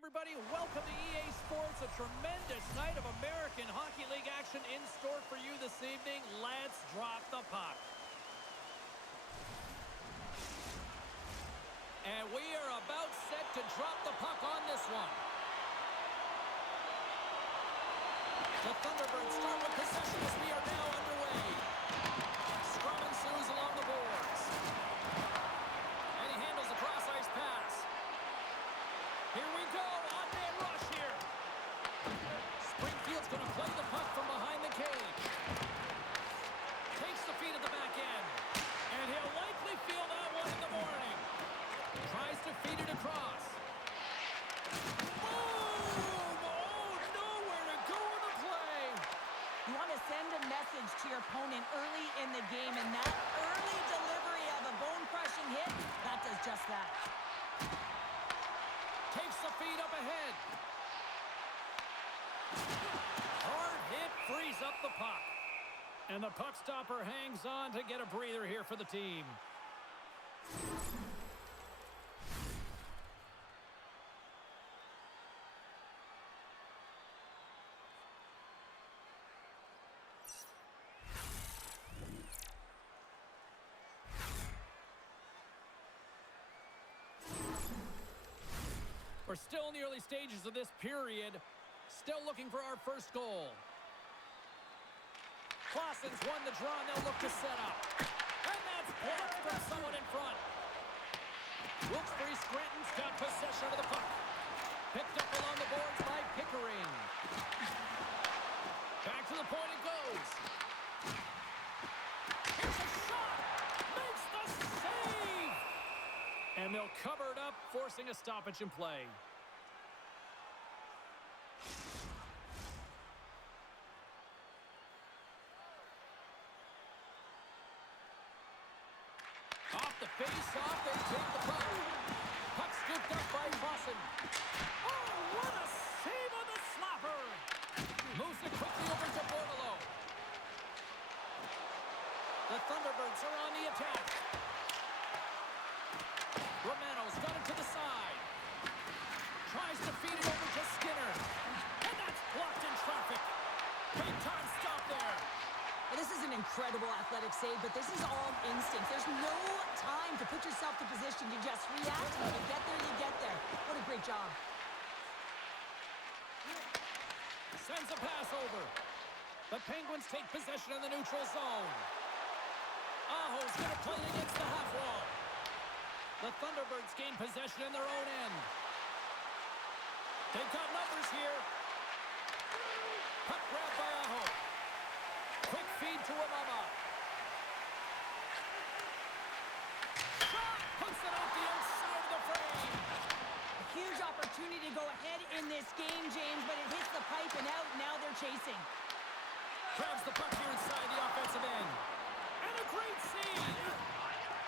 everybody. Welcome to EA Sports, a tremendous night of American Hockey League action in store for you this evening. Let's drop the puck. And we are about set to drop the puck on this one. The Thunderbirds start with possession as we are now underway. Scrum ensues along the boards. And he handles a cross-ice pass. Here we go, on-man rush here. Springfield's going to play the puck from behind the cage. Takes the feed at the back end. And he'll likely feel that one in the morning. Tries to feed it across. Boom! Oh, nowhere to go in the play. You want to send a message to your opponent early in the game, and that early delivery of a bone-crushing hit, that does just that. Takes the feed up ahead. Hard hit frees up the puck. And the puck stopper hangs on to get a breather here for the team. We're still in the early stages of this period. Still looking for our first goal. Clausen's won the draw, and they'll look to set up. And that's blocked from someone in front. Wilkes-Barre Scranton's got possession of the puck. Picked up along the boards by Pickering. Back to the point it goes. Here's a shot! Makes the save! And they'll cover it up, forcing a stoppage in play. Off the face-off, they take the puck. Puck scooped up by Clausen. Oh, what a save on the slapper! Moves it quickly over to Bordelot. The Thunderbirds are on the attack. Romano's got it to the side. Tries to feed it over to Skinner. And that's blocked in traffic. Big time stop there. Well, this is an incredible athletic save, but this is all instinct. There's no time to put yourself to position. You just react, and when you get there, you get there. What a great job. Sends a pass over. The Penguins take possession in the neutral zone. Aho's going to play it against the half wall. The Thunderbirds gain possession in their own end. They've got numbers here. Puck grab by Aho. Quick feed to Amama. Shot! Puts it off the outside of the frame. A huge opportunity to go ahead in this game, James, but it hits the pipe and out. Now they're chasing. Grabs the puck here inside the offensive end. And a great save!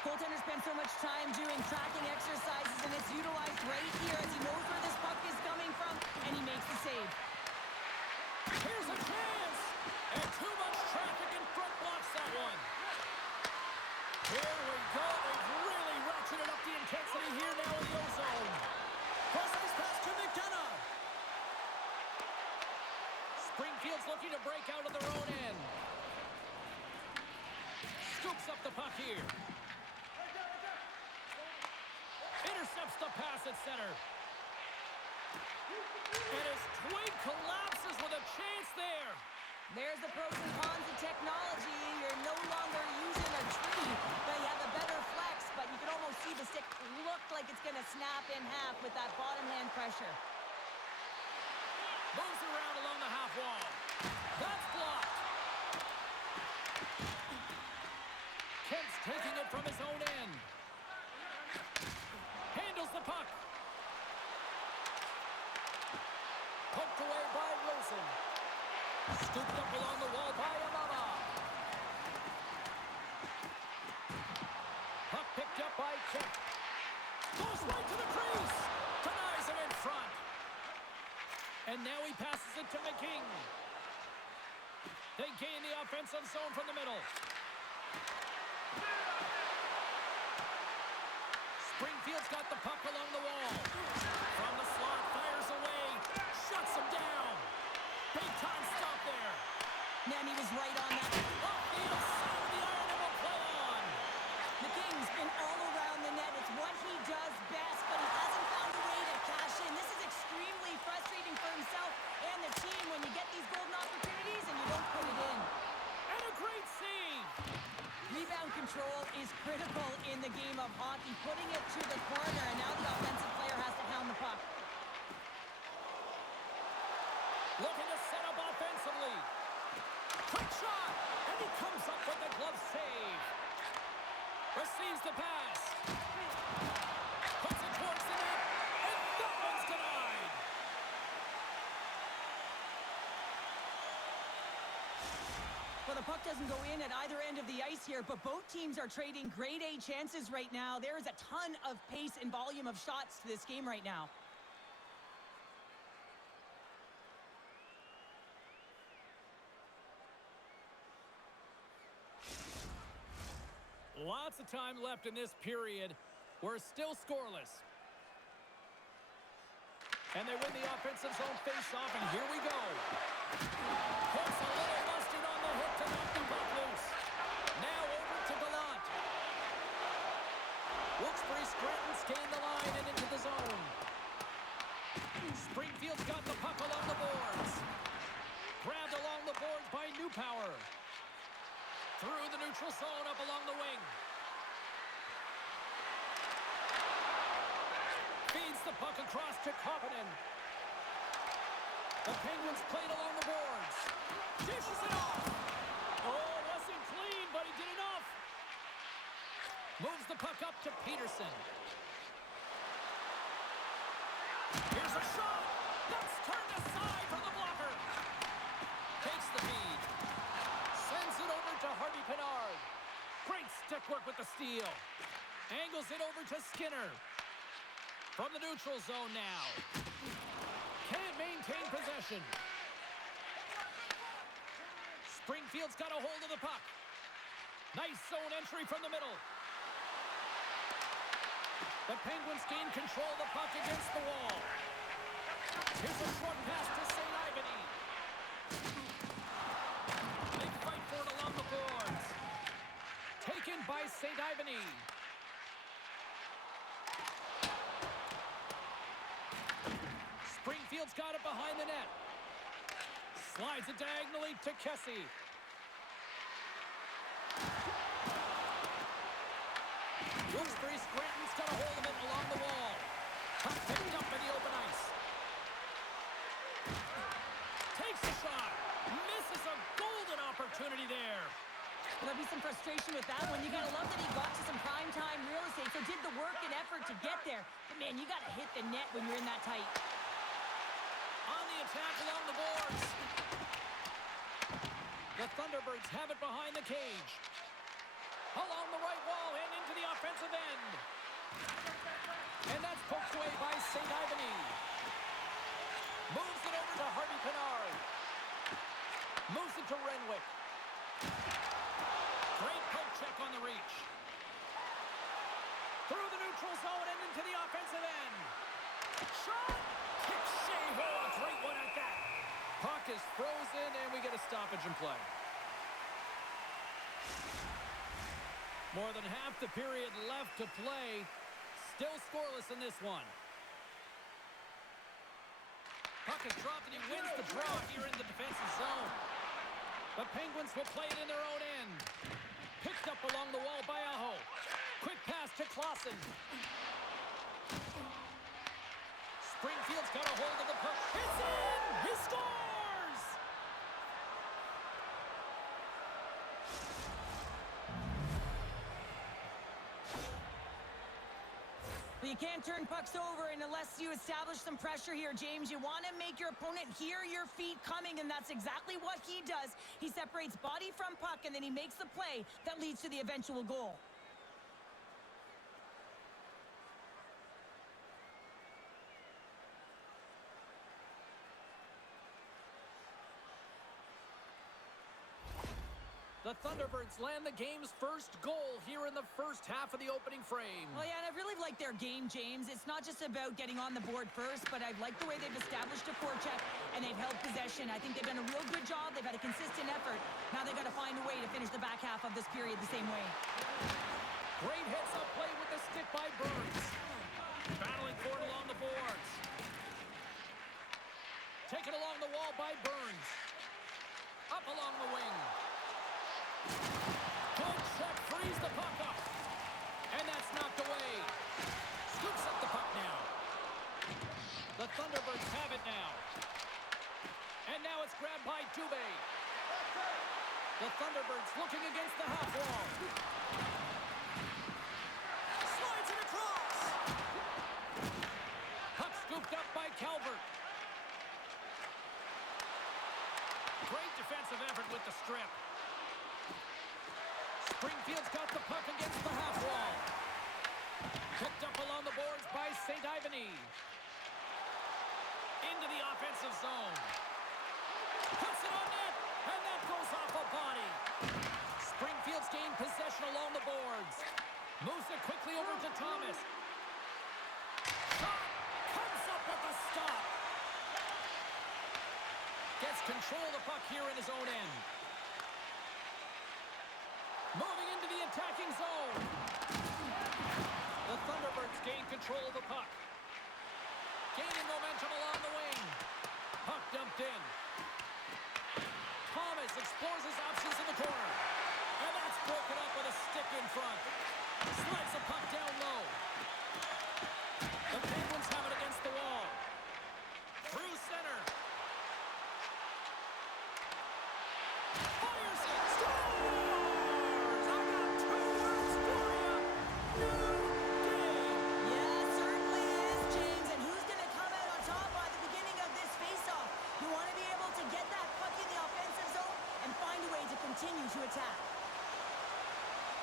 Goaltender spends so much time doing tracking exercises, and it's utilized right here as he knows where this puck is coming from, and he makes the save. Here's a chance! And too much traffic in front blocks that one. Here we go. They've really ratcheted up the intensity here now in the O-zone. Cross-ice pass to McDonough. Springfield's looking to break out of their own end. Scoops up the puck here. Intercepts the pass at center. And his twig collapses with a chance there. There's the pros and cons of technology. You're no longer using a tree, but you have a better flex, but you can almost see the stick look like it's going to snap in half with that bottom hand pressure. Moves around along the half wall. That's blocked. Kent's taking it from his own end. Handles the puck. Poked away by Wilson. Scooped up along the wall by Amama. Puck picked up by Kent. Goes right to the crease. Denies him in front. And now he passes it to McKing. They gain the offensive zone from the middle. Springfield's got the puck along the wall. From the slot, fires Shuts him down. Big time stop there. Man, he was right on that. Off the outside of the iron and will play on. McKing's been all around the net. It's what he does best, but he hasn't found a way to cash in. This is extremely frustrating for himself and the team when you get these golden opportunities and you don't put it in. And a great save. Rebound control is critical in the game of hockey. Putting it to the corner, and now the offensive player has to hound the puck. Looking to set up offensively. Quick shot, and he comes up with the glove save. Receives the pass. Puts it towards the net, and that one's denied. Well, the puck doesn't go in at either end of the ice here, but both teams are trading grade A chances right now. There is a ton of pace and volume of shots to this game right now. Lots of time left in this period. We're still scoreless. And they win the offensive zone face-off, and here we go. Puts a little mustard on the hook to knock the puck loose. Now over to Gallant. Wilkes-Barre Scranton's gained the line and into the zone. Springfield's got the puck along the boards. Grabbed along the boards by Newpower. Through the neutral zone, up along the wing. Feeds the puck across to Koppinen. The Penguins played along the boards. Dishes it off. Oh, wasn't clean, but he did enough. Moves the puck up to Peterson. Here's a shot. That's turned aside for the blocker. Takes the feed. Sends it over to Harvey Pinard. Great stick work with the steal. Angles it over to Skinner. From the neutral zone now. Can't maintain possession. Springfield's got a hold of the puck. Nice zone entry from the middle. The Penguins gain control of the puck against the wall. Here's a short pass to St. Ivany. They fight for it along the boards. Taken by St. Ivany. Springfield's got it behind the net. Slides it diagonally to Kessie. Wilkes-Barre Scranton's got a hold of it along the wall. Puck picked up in the open ice. Takes a shot. Misses a golden opportunity there. There'll be some frustration with that one. You gotta love that he got to some primetime real estate, so did the work and effort to get there. But man, you gotta hit the net when you're in that tight. On the attack along the boards. The Thunderbirds have it behind the cage. Along the right wall and into the offensive end. And that's poked away by St. Ivany. Moves it over to Harvey Pinard. Moves it to Renwick. Great poke check on the reach. Through the neutral zone and into the offensive end. Shot! Kick shave. Oh, a great one at that. Puck is frozen and we get a stoppage in play. More than half the period left to play. Still scoreless in this one. Puck is dropped and he wins the draw here in the defensive zone. The Penguins will play it in their own end. Picked up along the wall by Aho. Quick pass to Clausen. Springfield's got a hold of the puck. It's in! He scores! But you can't turn pucks over unless you establish some pressure here, James. You want to make your opponent hear your feet coming, and that's exactly what he does. He separates body from puck, and then he makes the play that leads to the eventual goal. The Thunderbirds land the game's first goal here in the first half of the opening frame. Well, yeah, and I really like their game, James. It's not just about getting on the board first, but I like the way they've established a forecheck and they've held possession. I think they've done a real good job. They've had a consistent effort. Now they've got to find a way to finish the back half of this period the same way. Great heads-up play with the stick by Burns. Battling for it along the boards. Taken along the wall by Burns. Up along the wing. Good check, frees the puck up. And that's knocked away. Scoops up the puck now. The Thunderbirds have it now. And now it's grabbed by Dubé. The Thunderbirds looking against the half wall. Slides it across. Puck scooped up by Calvert. Great defensive effort with the strip. Springfield's got the puck against the half wall. Picked up along the boards by St. Ivany. Into the offensive zone. Puts it on net, and that goes off a body. Springfield's gained possession along the boards. Moves it quickly over to Thomas. Shot comes up with a stop. Gets control of the puck here in his own end. Moving into the attacking zone. The Thunderbirds gain control of the puck. Gaining momentum along the wing. Puck dumped in. Thomas explores his options in the corner. And that's broken up with a stick in front. Slides the puck down low. The Penguins have it against the wall. Through center. Fires it. Scores! I got 2 words for you. New game. Yeah, certainly is, James. And who's going to come out on top by the beginning of this faceoff? You want to be able to get that puck in the offensive zone and find a way to continue to attack.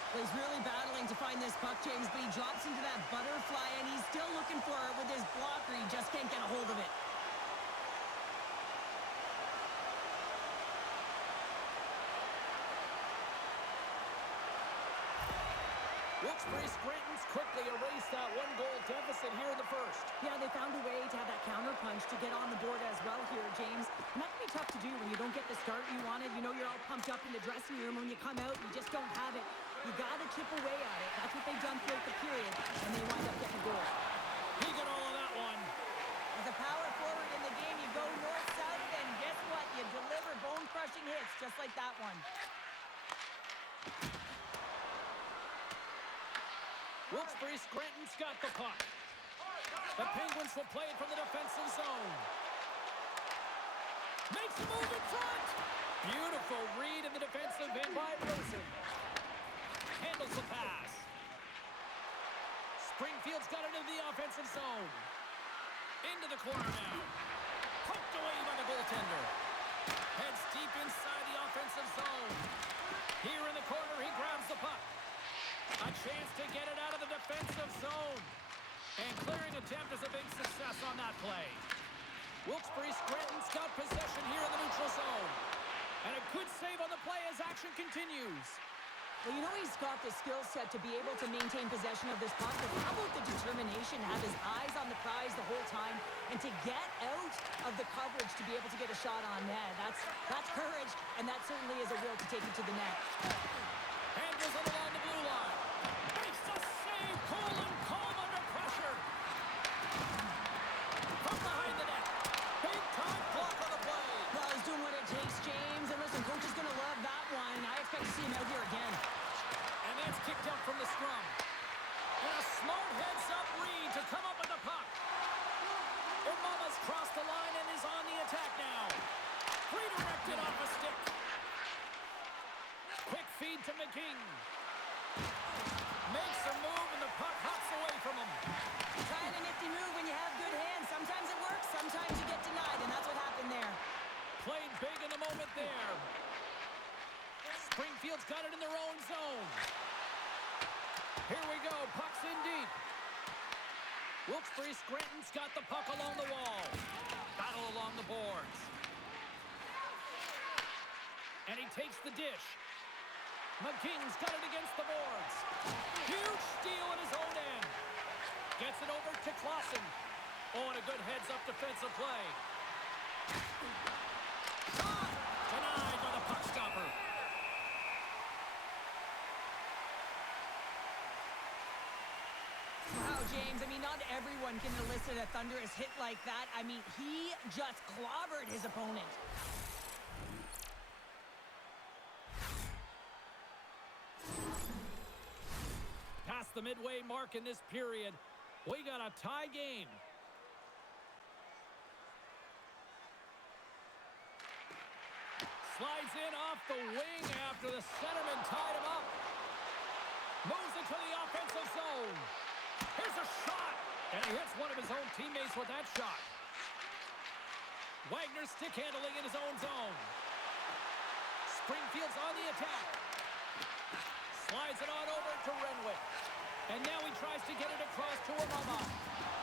Well, he's really battling to find this puck, James, but he drops into that butterfly, and he's still looking for it with his blocker. He just can't get a hold of it. Wilkes-Barre Scrantons quickly erased that 1-goal deficit here in the first. Yeah, they found a way to have that counter punch to get on the board as well here, James. And that can be tough to do when you don't get the start you wanted. You know you're all pumped up in the dressing room. When you come out, you just don't have it. You got to chip away at it. That's what they've done throughout the period, and they wind up getting a goal. He got all of that one. As a power forward in the game, you go north-south, and guess what? You deliver bone-crushing hits just like that one. Wilkes-Barre Scranton's got the puck. The Penguins will play it from the defensive zone. Makes a move in front. Beautiful read in the defensive end by Rosen. Handles the pass. Springfield's got it into the offensive zone. Into the corner now. Poked away by the goaltender. Heads deep inside the offensive zone. Here in the corner, he grabs the puck. A chance to get it out of the defensive zone. And clearing attempt is a big success on that play. Wilkes-Barre Scranton's got possession here in the neutral zone. And a good save on the play as action continues. Well, you know he's got the skill set to be able to maintain possession of this puck, but how about the determination to have his eyes on the prize the whole time and to get out of the coverage to be able to get a shot on net? That's courage, and that certainly is a will to take it to the net. Handles it along the blue line. Makes the save, cool and calm under pressure. From behind the net. Big time block on the play. Well, he's doing what it takes, James, and listen, coach is going to love that one. I expect to see him out here again. And that's kicked out from the scrum. And a smart heads-up read to come up with the puck. Imama's crossed the line and is on the attack now. Redirected off a stick. Quick feed to McKing. Makes a move and the puck hops away from him. Trying a nifty move when you have good hands. Sometimes it works, sometimes you get denied, and that's what happened there. Played big in the moment there. Springfield's got it in their own zone. Here we go, puck's in deep. Wilkes-Barre Scranton's got the puck along the wall. Battle along the boards. And he takes the dish. McKing's got it against the boards. Huge steal in his own end. Gets it over to Clausen. Oh, and a good heads-up defensive play. Shot! Denied by the puck stopper. Wow, James, I mean, not everyone can elicit a thunderous hit like that. I mean, he just clobbered his opponent. Past the midway mark in this period, we got a tie game. Slides in off the wing after the centerman tied him up. Moves into the offensive zone. Here's a shot. And he hits one of his own teammates with that shot. Wagner stick handling in his own zone. Springfield's on the attack. Slides it on over to Renwick. And now he tries to get it across to Amama.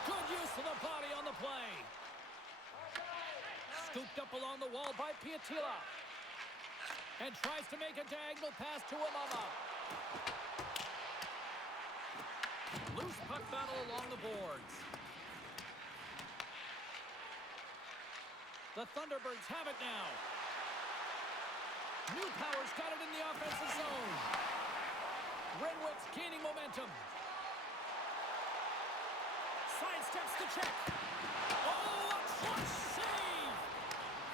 Good use of the body on the play. Scooped up along the wall by Piatila. And tries to make a diagonal pass to Amama. Loose puck battle along the boards. The Thunderbirds have it now. Newpower's got it in the offensive zone. Renwick's gaining momentum. Sidesteps the check. Oh, a clutch save!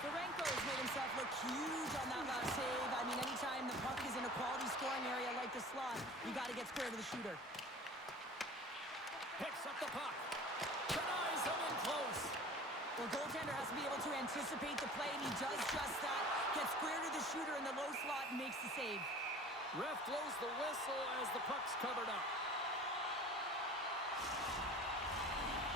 Ferenko's made himself look huge on that last save. I mean, anytime the puck is in a quality scoring area like the slot, you got to get square to the shooter. Picks up the puck. Denies him in close. The goaltender has to be able to anticipate the play, and he does just that. Gets square to the shooter in the low slot and makes the save. Ref blows the whistle as the puck's covered up.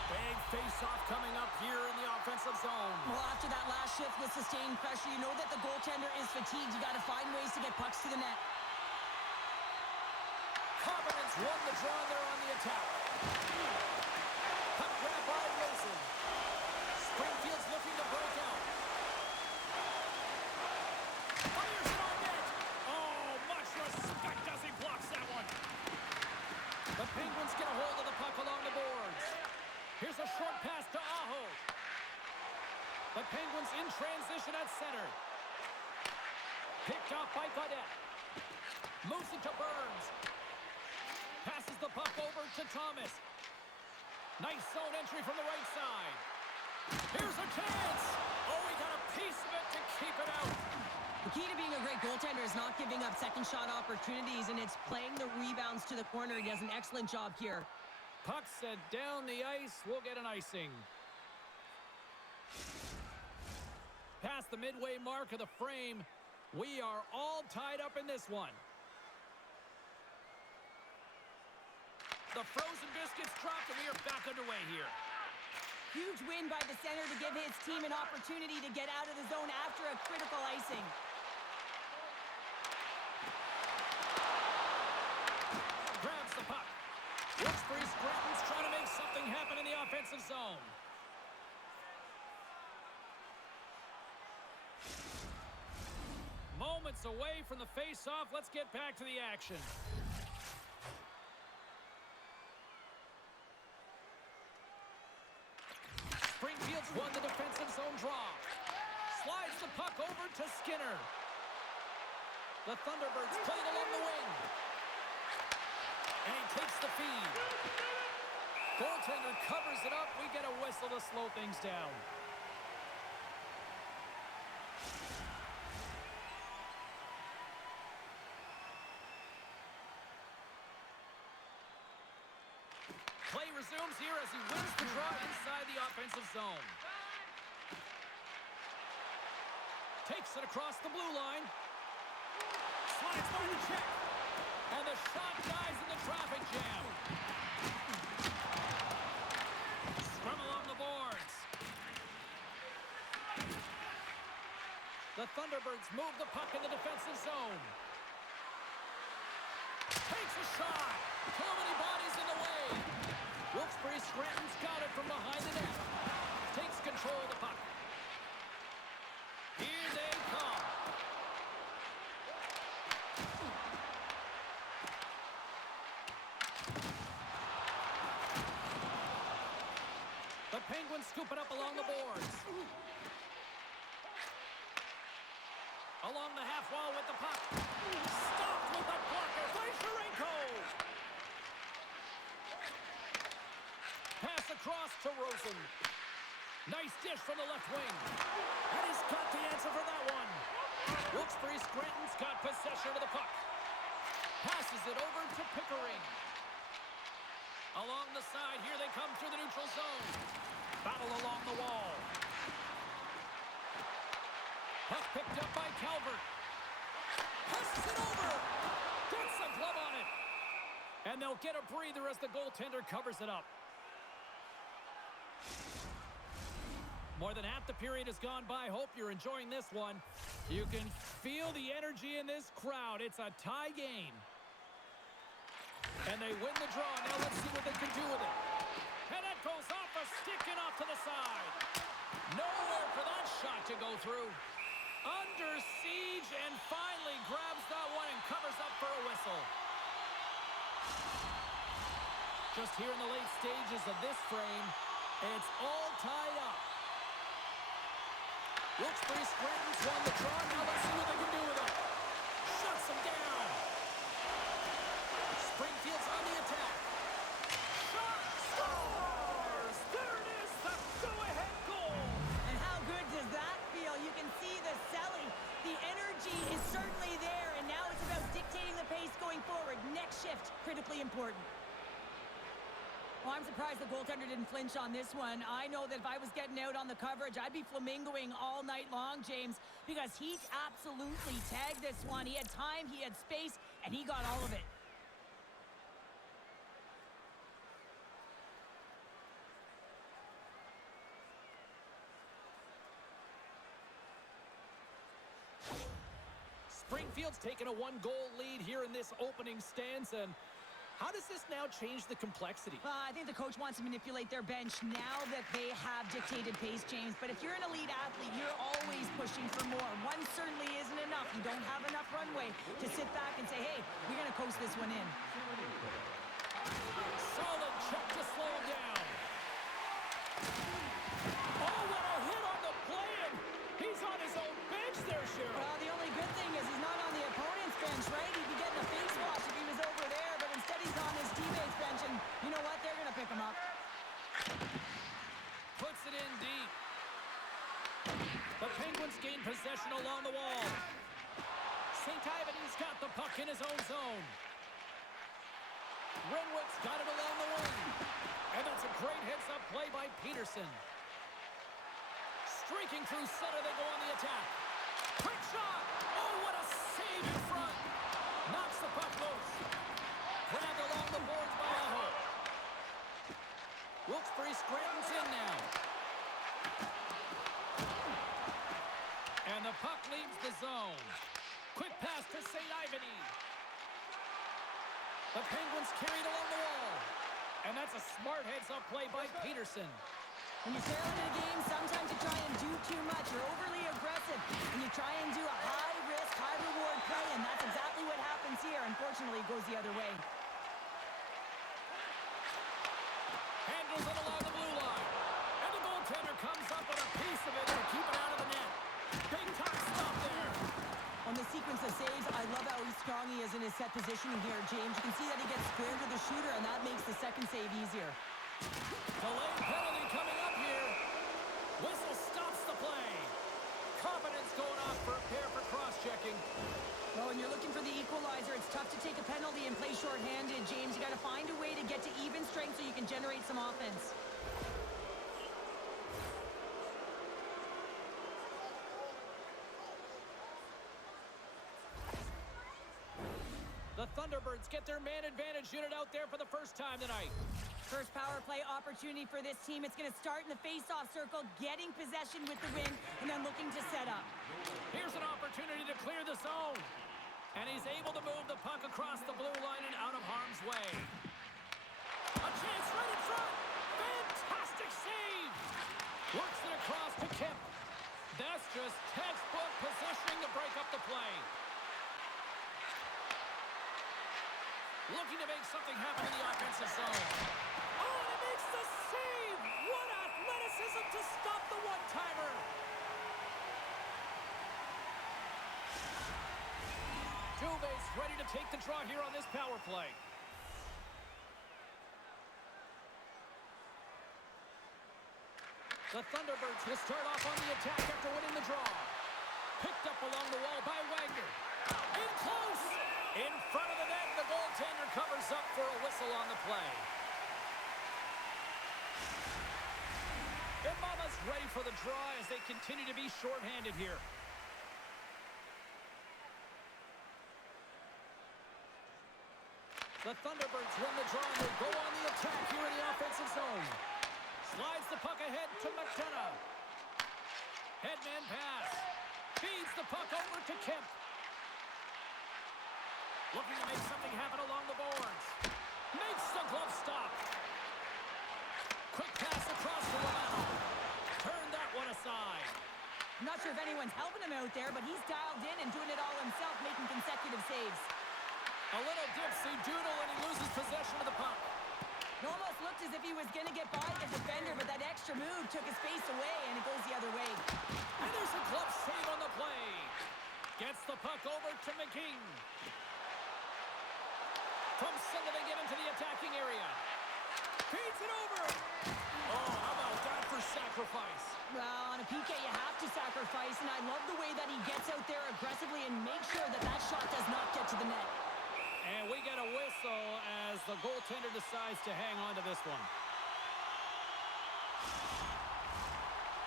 Big face-off coming up here in the offensive zone. Well, after that last shift with sustained pressure, you know that the goaltender is fatigued. You got to find ways to get pucks to the net. Providence won the draw there on the attack. Puck grab by Wilson. Springfield's looking to break out. Fires it on net. Oh, much respect as he blocks that one. The Penguins get a hold of the puck along the boards. Here's a short pass to Aho. The Penguins in transition at center. Picked off by Gaudette. Moves it to Burns. Passes the puck over to Thomas. Nice zone entry from the right side. Here's a chance. Oh, he got a piece of it to keep it out. The key to being a great goaltender is not giving up second shot opportunities, and it's playing the rebounds to the corner. He does an excellent job here. Puck set down the ice. We'll get an icing. Past the midway mark of the frame, we are all tied up in this one. The frozen biscuits dropped, and we are back underway here. Huge win by the center to give his team an opportunity to get out of the zone after a critical icing. Grabs the puck. Wilkes-Barre Scranton's trying to make something happen in the offensive zone. Moments away from the face-off. Let's get back to the action. Springfield's won the defensive zone draw. Slides the puck over to Skinner. The Thunderbirds play it along the wing. And he takes the feed. Goaltender covers it up. We get a whistle to slow things down. Play resumes here as he wins the draw inside the offensive zone. Takes it across the blue line. Slides by the check. And the shot dies in the traffic jam. Scrum along the boards. The Thunderbirds move the puck in the defensive zone. Takes a shot. Too many bodies in the way. Wilkes-Barre Scranton's got it from behind the net. Takes control of the puck. Here they come. Penguins scoop it up along the boards. Along the half wall with the puck. Stopped with the blocker by Sharenko. Pass across to Rosen. Nice dish from the left wing. And he's got the answer for that one. Wilkes-Barre Scranton's got possession of the puck. Passes it over to Pickering. Along the side, here they come through the neutral zone. Battle along the wall. Puck picked up by Calvert. Passes it over. Gets the glove on it. And they'll get a breather as the goaltender covers it up. More than half the period has gone by. Hope you're enjoying this one. You can feel the energy in this crowd. It's a tie game. And they win the draw. Now let's see what they can do with it. And that goes off a stick and off to the side. Nowhere for that shot to go through. Under siege and finally grabs that one and covers up for a whistle. Just here in the late stages of this frame, it's all tied up. Wilkes-Barre Scranton's won the draw. Now let's see what they can do with it. Shuts them down. Springfield's on the attack. Shot scores! There it is, the go-ahead goal. And how good does that feel? You can see the selling. The energy is certainly there, and now it's about dictating the pace going forward. Next shift, critically important. Well, I'm surprised the goaltender didn't flinch on this one. I know that if I was getting out on the coverage, I'd be flamingoing all night long, James, because he absolutely tagged this one. He had time, he had space, and he got all of it. Springfield's taken a one-goal lead here in this opening stanza. And how does this now change the complexity? I think the coach wants to manipulate their bench now that they have dictated pace, James. But if you're an elite athlete, you're always pushing for more. One certainly isn't enough. You don't have enough runway to sit back and say, hey, we're going to coast this one in. Solid check to slow him down. Oh, what a hit on the play, and he's on his own bench there, Cheryl. Well, the only good thing is he's not on the opponent's bench, right? He'd be getting a face wash if he was over there, but instead he's on his teammate's bench, and you know what? They're going to pick him up. Puts it in deep. The Penguins gain possession along the wall. St. Ivan's got the puck in his own zone. Renwick's got it along the wing. And that's a great heads-up play by Peterson. Streaking through center, they go on the attack. Quick shot! Oh, what a save in front! Knocks the puck loose. Grabbed along the boards by Aho. Wilkes-Barre Scranton's in now. And the puck leaves the zone. Quick pass to St. Ivany. The Penguins carried along the wall. And that's a smart heads-up play by Peterson. When you're sailing in a game, sometimes you try and do too much. You're overly aggressive, and you try and do a high-risk, high-reward play, and that's exactly what happens here. Unfortunately, it goes the other way. Handles it along the blue line. And the goaltender comes up with a piece of it to keep it out of the net. Big time stop there. On the sequence of saves, I love how strong he is in his set positioning here, James. You can see that he gets squared with the shooter, and that makes the second save easier. Delayed penalty coming up here. Whistle stops the play. Confidence going off for a pair for cross-checking. Well, when you're looking for the equalizer, it's tough to take a penalty and play shorthanded, James. You got to find a way to get to even strength so you can generate some offense. The Thunderbirds get their man advantage unit out there for the first time tonight. First power play opportunity for this team. It's going to start in the face-off circle, getting possession with the win, and then looking to set up. Here's an opportunity to clear the zone. And he's able to move the puck across the blue line and out of harm's way. A chance right in front. Fantastic save. Works it across to Kemp. That's just textbook positioning to break up the play. Looking to make something happen in the offensive zone. Oh, and it makes the save! What athleticism him to stop the one-timer. Duvey's ready to take the draw here on this power play. The Thunderbirds will start off on the attack after winning the draw. Picked up along the wall by Wagner. In close! In front of the net, the goaltender covers up for a whistle on the play. And Mama's ready for the draw as they continue to be shorthanded here. The Thunderbirds win the draw and they go on the attack here in the offensive zone. Slides the puck ahead to McDonough. Headman pass. Feeds the puck over to Kemp. Looking to make something happen along the boards. Makes the glove stop. Quick pass across to Romano. Turn that one aside. I'm not sure if anyone's helping him out there, but he's dialed in and doing it all himself, making consecutive saves. A little dipsy doodle and he loses possession of the puck. It almost looked as if he was going to get by the defender, but that extra move took his face away, and it goes the other way. And there's a glove save on the play. Gets the puck over to McKing. From center they get into the attacking area. Feeds it over. Oh, how about that for sacrifice? Well, on a PK, you have to sacrifice, and I love the way that he gets out there aggressively and makes sure that that shot does not get to the net. And we get a whistle as the goaltender decides to hang on to this one.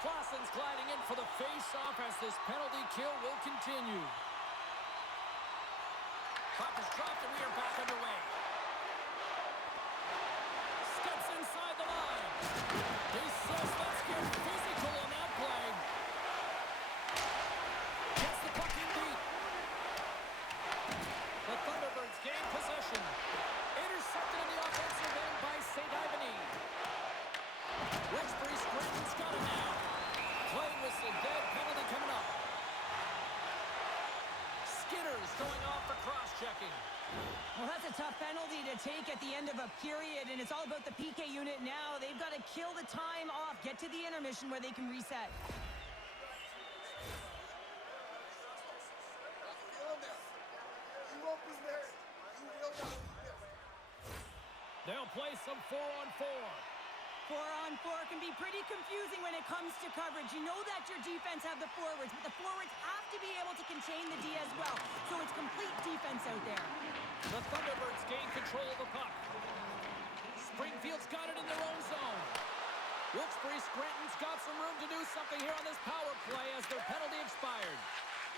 Clausen's gliding in for the face-off as this penalty kill will continue. Puck is dropped and we are back underway. Steps inside the line. He says, let's get physical on that play. Gets the puck in deep. The Thunderbirds gain possession. Intercepted in the offensive end by St. Ivany. Wilkes-Barre Scranton's got it now. Play whistle, dead penalty coming up. Skinner's going off for cross-checking. Well, that's a tough penalty to take at the end of a period, and it's all about the PK unit now. They've got to kill the time off, get to the intermission where they can reset. They'll play some 4-on-4. 4-on-4 can be pretty confusing when it comes to coverage. You know that your defense have the forwards, but the forwards have to be able to contain the D as well. So it's complete defense out there. The Thunderbirds gain control of the puck. Springfield's got it in their own zone. Wilkes-Barre Scranton's got some room to do something here on this power play as their penalty expired.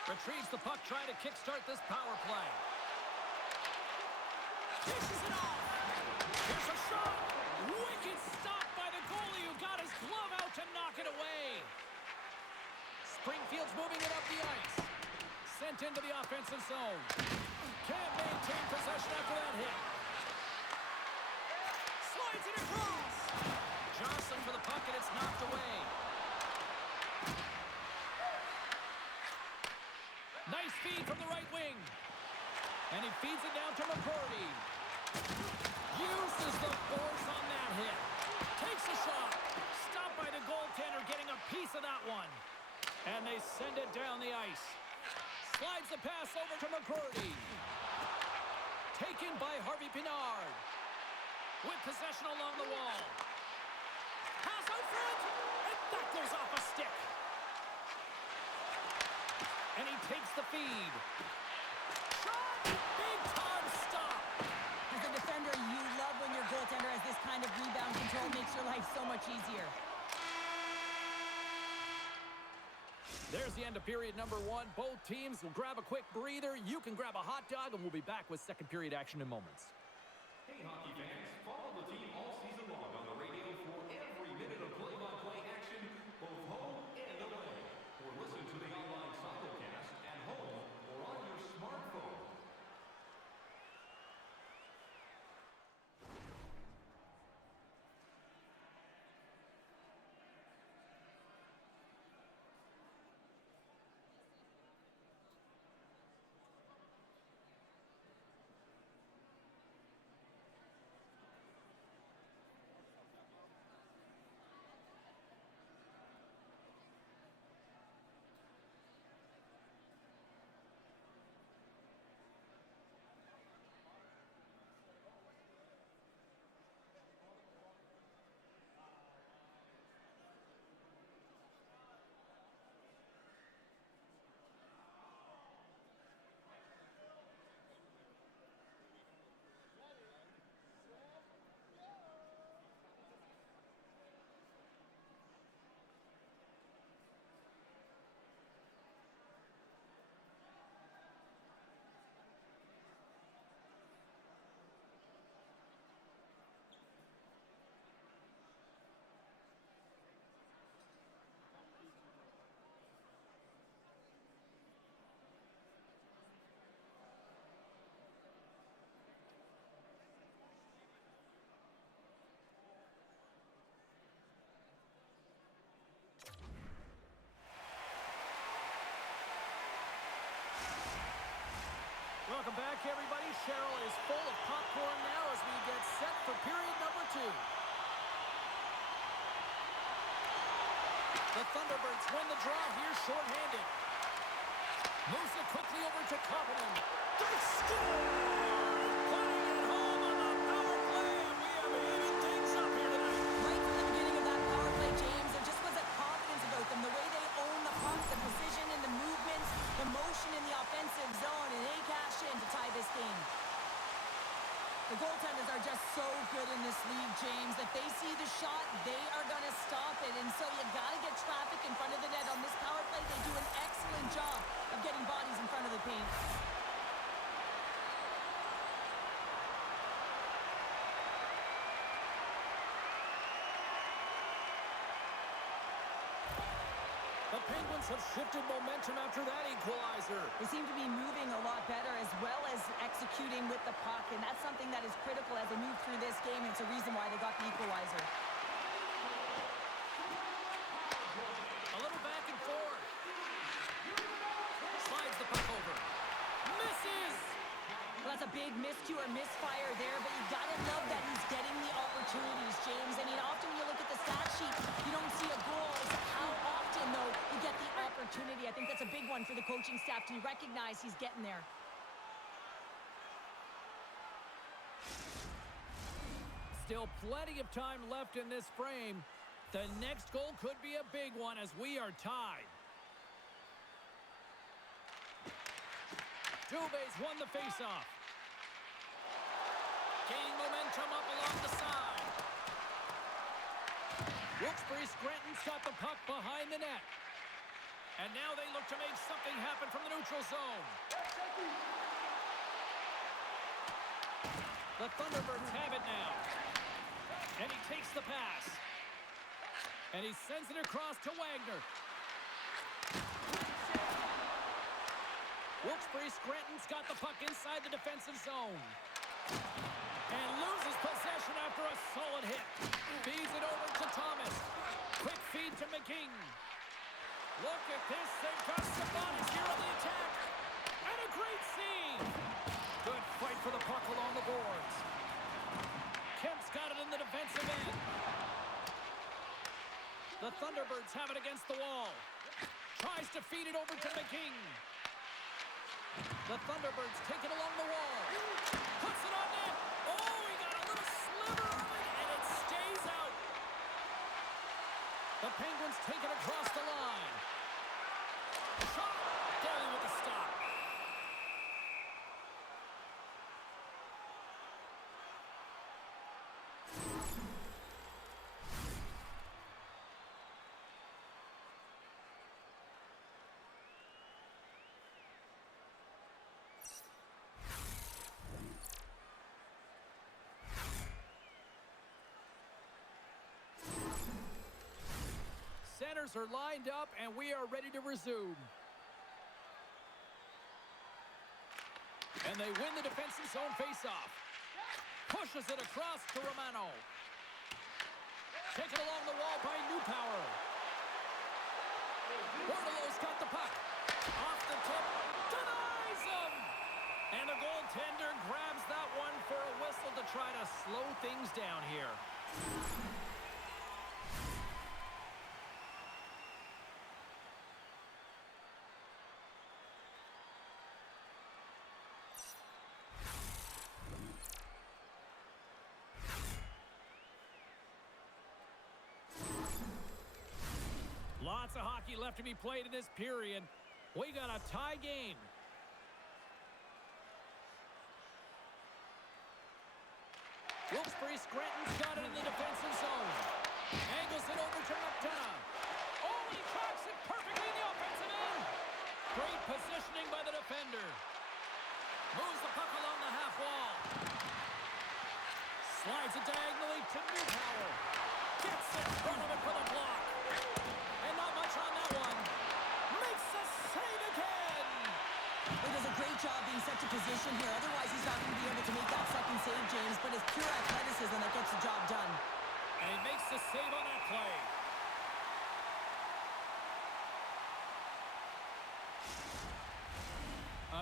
Retrieves the puck, trying to kickstart this power play. Dishes it off. Here's a shot. Wicked stop by the goalie who got his glove out to knock it away. Springfield's moving it up the ice. Sent into the offensive zone. Can't maintain possession after that hit. Slides it across. Johnson for the puck and it's knocked away. Nice feed from the right wing. And he feeds it down to McCurdy. Uses the force on that hit. Takes a shot. Stopped by the goaltender, getting a piece of that one. And they send it down the ice. Slides the pass over to McCurdy. Taken by Harvey Pinard. With possession along the wall. Pass out front. And that goes off a stick. And he takes the feed. Shot! Big time stop. As a defender, you love when your goaltender has this kind of rebound control. Makes your life so much easier. There's the end of period number 1. Both teams will grab a quick breather. You can grab a hot dog, and we'll be back with second period action in moments. Hey, hockey fans, follow the team all season long on the radio for every minute of play-by-play action, both home and away. Or listen to the online simulcast at home or on your smartphone. everybody. Cheryl is full of popcorn now as we get set for period number 2. The Thunderbirds win the draw here shorthanded. Moves it quickly over to Koppinen. They score! Putting it home on the power play, and we have heated things up here tonight. Right from the beginning of that power play, James, there just was a confidence about them. The way they own the puck, the precision in the movements, the motion in the offensive zone, and they cash in to tie this game. The goaltenders are just so good in this league, James. If they see the shot, they are going to stop it. And so you got to get traffic in front of the net. On this power play, they do an excellent job of getting bodies in front of the paint. The Penguins have shifted momentum after that equalizer. They seem to be moving a lot better as well as executing with the puck, and that's something that is critical as they move through this game. It's a reason why they got the equalizer. A little back and forth. Slides the puck over. Misses! Well, that's a big miscue or misfire there, but you got to love that he's getting the opportunities, James. I mean, often you look at the stat sheet, you don't see a goal. It's how often, though, you get the opportunity. I think that's a big one for the coaching staff to recognize he's getting there. Still plenty of time left in this frame. The next goal could be a big one as we are tied. Dubé's won the faceoff. Gaining momentum up along the side. Wilkes-Barre Scranton's got the puck behind the net. And now they look to make something happen from the neutral zone. The Thunderbirds have it now. And he takes the pass. And he sends it across to Wagner. Wilkes-Barre Scranton's got the puck inside the defensive zone. And loses possession after a solid hit. Feeds it over to Thomas. Quick feed to McKing. Look at this. They've got some bodies here on the attack. And a great save. Good fight for the puck along the boards. Kemp's got it in the defensive end. The Thunderbirds have it against the wall. Tries to feed it over to McKing. The Thunderbirds take it along the wall. Puts it on net. Oh, he got a little sliver of it, and it stays out. The Penguins take it across the line. Shot. Daly with the stop. Centers are lined up, and we are ready to resume. And they win the defensive zone faceoff. Pushes it across to Romano. Taken along the wall by Newpower. Bordelow's got the puck. Off the tip. Denies him! And the goaltender grabs that one for a whistle to try to slow things down here. Lots of hockey left to be played in this period. We got a tie game. Wilkes-Barre Scranton's got it in the defensive zone. Angles it over to McDonough. Oh, he tracks it perfectly in the offensive end. Great positioning by the defender. Moves the puck along the half wall. Slides it diagonally to Newpower. Gets in front of it for the block. And not much on that one. Makes the save again. He does a great job being set to position here. Otherwise, he's not going to be able to make that second save, James. But it's pure athleticism that gets the job done. And he makes the save on that play.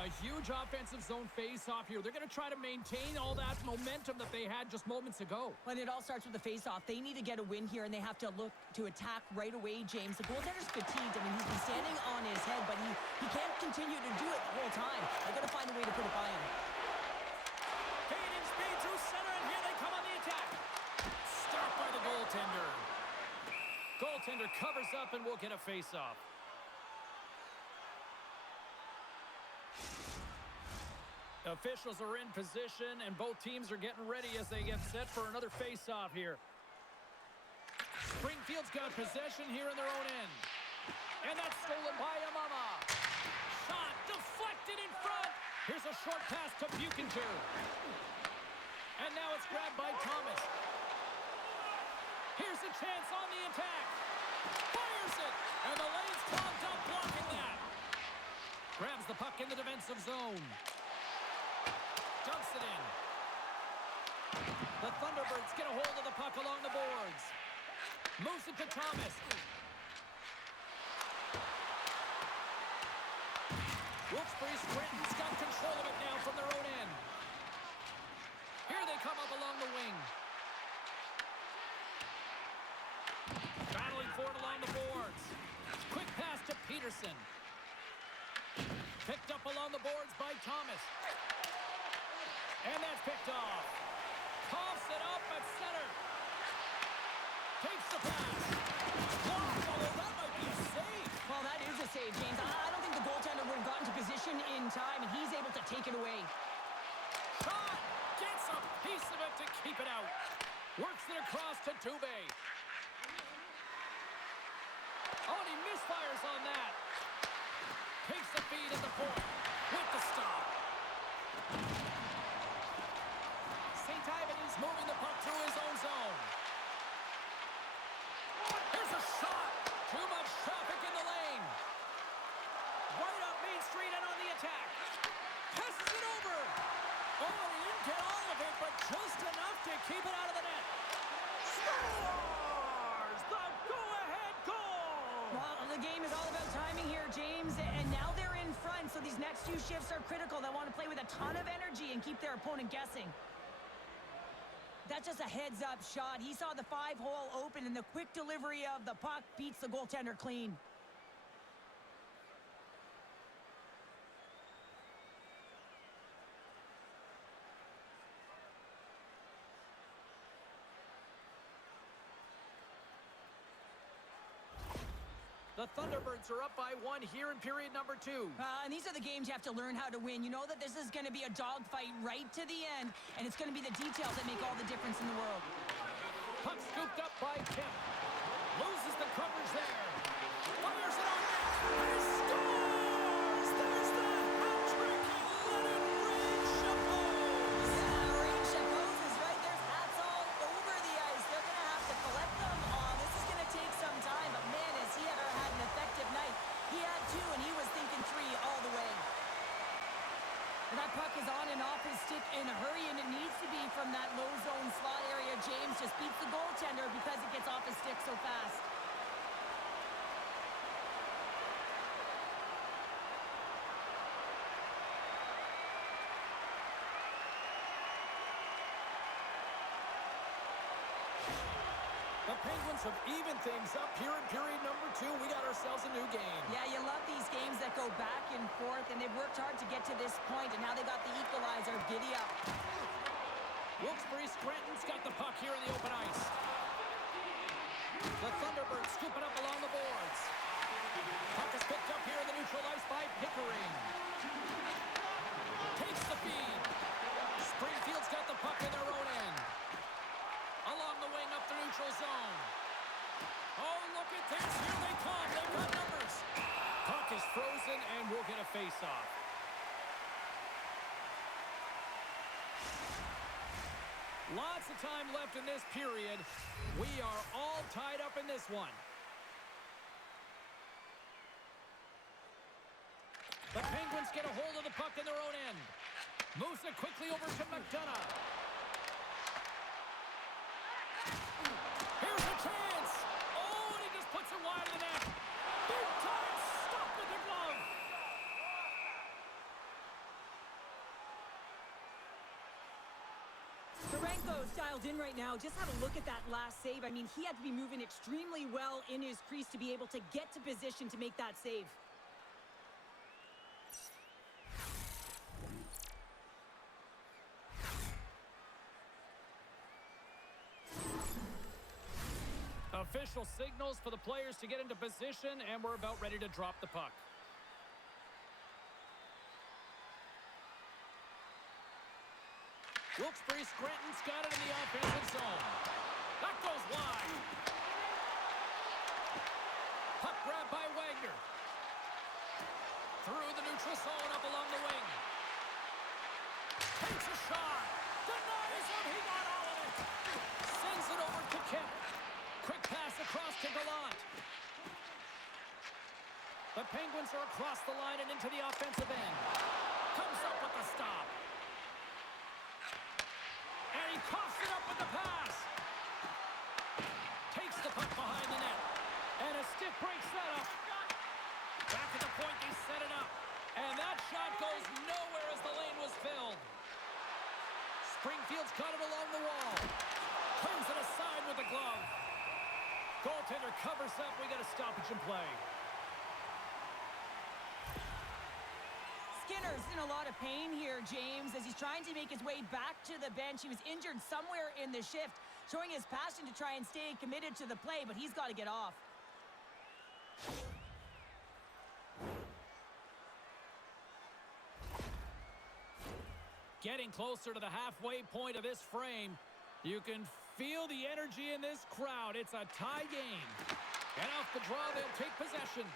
A huge offensive zone face-off here. They're going to try to maintain all that momentum that they had just moments ago. When it all starts with the face-off, they need to get a win here, and they have to look to attack right away, James. The goaltender's fatigued. I mean, he's been standing on his head, but he can't continue to do it the whole time. They've got to find a way to put it by him. Gain speed through center, and here they come on the attack. Stop by the goaltender. Goaltender covers up, and we'll get a face-off. Officials are in position, and both teams are getting ready as they get set for another face-off here. Springfield's got possession here in their own end. And that's stolen by Amama. Shot deflected in front. Here's a short pass to Buchinger. And now it's grabbed by Thomas. Here's a chance on the attack. Fires it. And the lane's clogged up blocking that. Grabs the puck in the defensive zone. Dumps it in. The Thunderbirds get a hold of the puck along the boards. Moves it to Thomas. Wilkes-Barre Scranton's got control of it now from their own end. Here they come up along the wing. Battling for it along the boards. Quick pass to Peterson. Picked up along the boards by Thomas. And that's picked off. Coughs it up at center. Takes the pass. Blocked, although that might be a save. Well, that is a save, James. I don't think the goaltender would have gotten to position in time, and he's able to take it away. Shot. Gets a piece of it to keep it out. Works it across to Dubé. Oh, and he misfires on that. Takes the feed at the point. With the stop. St. Ivan's moving the puck through his own zone. Here's a shot. Too much traffic in the lane. Right up Main Street and on the attack. Passes it over. Oh, he didn't get all of it, but just enough to keep it out of the net. Scores! The go-ahead goal! Well, the game is all about timing here, James, and now they're in front, so these next few shifts are critical. They want to play with a ton of energy and keep their opponent guessing. That's just a heads-up shot. He saw the 5-hole open, and the quick delivery of the puck beats the goaltender clean. The Thunderbirds are up by 1 here in period number 2. And these are the games you have to learn how to win. You know that this is going to be a dogfight right to the end, and it's going to be the details that make all the difference in the world. Puck scooped up by Kemp. Loses the coverage there. Fires it on net. And he scores! There's the hat trick. Let it rain, Chapeaus. Yeah, Rain Chapeaus is right. There's hats all over the ice. They're going to have to collect them. This is going to take some time, but man, has he ever had an effective night. He had 2, and he was thinking 3 all the way. And that puck is on and off his stick in a hurry, and it needs to be from that low zone slot area. James just beats the goaltender because it gets off his stick so fast. The Penguins have evened things up here in period number 2. We got ourselves a new game. Yeah, you love these games that go back and forth, and they've worked hard to get to this point, and now they got the equalizer. Giddy up. Wilkes-Barre Scranton's got the puck here in the open ice. The Thunderbirds scoop it up along the boards. Puck is picked up here in the neutral ice by Pickering. Takes the feed. Springfield's got the puck in their own end. Along the wing up the neutral zone. Oh, look at this. Here they come. They've got numbers. Puck is frozen, and we'll get a face-off. Lots of time left in this period. We are all tied up in this one. The Penguins get a hold of the puck in their own end. Moves it quickly over to McDonough. Here's a chance. Oh, and he just puts it wide of the net. Big time stop with the glove. Sterenko's dialed in right now. Just have a look at that last save. I mean, he had to be moving extremely well in his crease to be able to get to position to make that save. Official signals for the players to get into position, and we're about ready to drop the puck. Wilkes-Barre Scranton's got it in the offensive zone. That goes wide. Puck grab by Wagner. Through the neutral zone, up along the wing. Takes a shot. Denies him. He got all of it. Sends it over to Kemp. Quick pass across to Gallant. The Penguins are across the line and into the offensive end. Comes up with the stop. And he coughs it up with the pass. Takes the puck behind the net. And a stick breaks that up. Back at the point, they set it up. And that shot goes nowhere as the lane was filled. Springfield's got it along the wall. Turns it aside with the glove. Goaltender covers up. We got a stoppage in play. Skinner's in a lot of pain here, James, as he's trying to make his way back to the bench. He was injured somewhere in the shift, showing his passion to try and stay committed to the play, but he's got to get off. Getting closer to the halfway point of this frame. You can feel the energy in this crowd. It's a tie game. And off the draw, they'll take possession.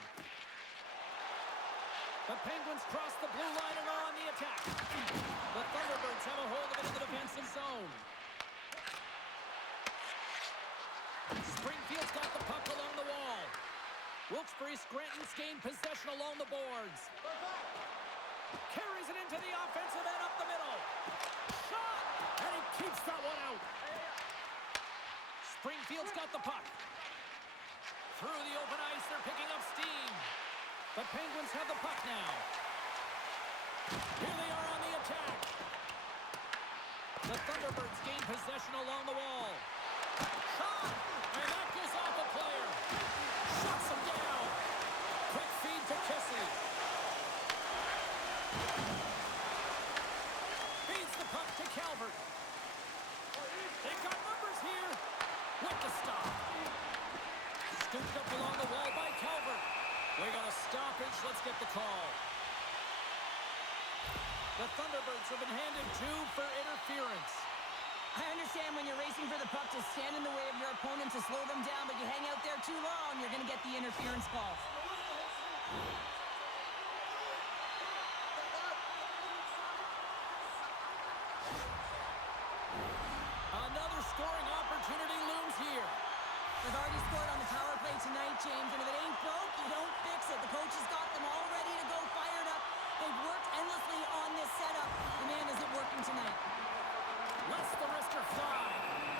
The Penguins cross the blue line and are on the attack. The Thunderbirds have a hold of it in the defensive zone. Springfield's got the puck along the wall. Wilkes-Barre Scranton's gained possession along the boards. Carries it into the offensive end up the middle. Shot! And he keeps that one out. Springfield's got the puck. Through the open ice, they're picking up steam. The Penguins have the puck now. Here they are on the attack. The Thunderbirds gain possession along the wall. Shot! And that goes off a player. Shuts him down. Quick feed to Kissy. Feeds the puck to Calvert. They've got numbers here. With the stop. Scooped up along the wall by Calvert. We got a stoppage. Let's get the call. The Thunderbirds have been handed 2 for interference. I understand when you're racing for the puck to stand in the way of your opponent to slow them down, but you hang out there too long, you're going to get the interference call. Another scoring opportunity looms here. They've already scored on the power play tonight, James, and if it ain't broke, you don't fix it. The coach has got them all ready to go, fired up. They've worked endlessly on this setup. The man isn't working tonight. Lets the wrister fly.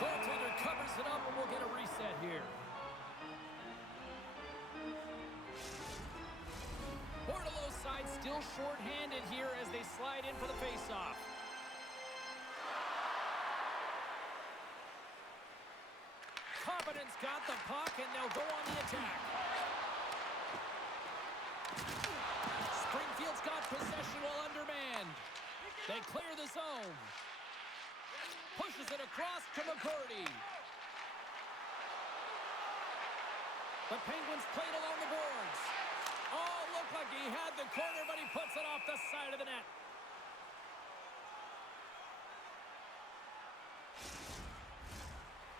Goaltender covers it up, and we'll get a reset here. Bordelow's side still short-handed here as they slide in for the face-off. Competence got the puck, and they'll go on the attack. Springfield's got possession while undermanned. They clear the zone. Pushes it across to McCurdy. The Penguins played along the boards. Oh, looked like he had the corner, but he puts it off the side of the net.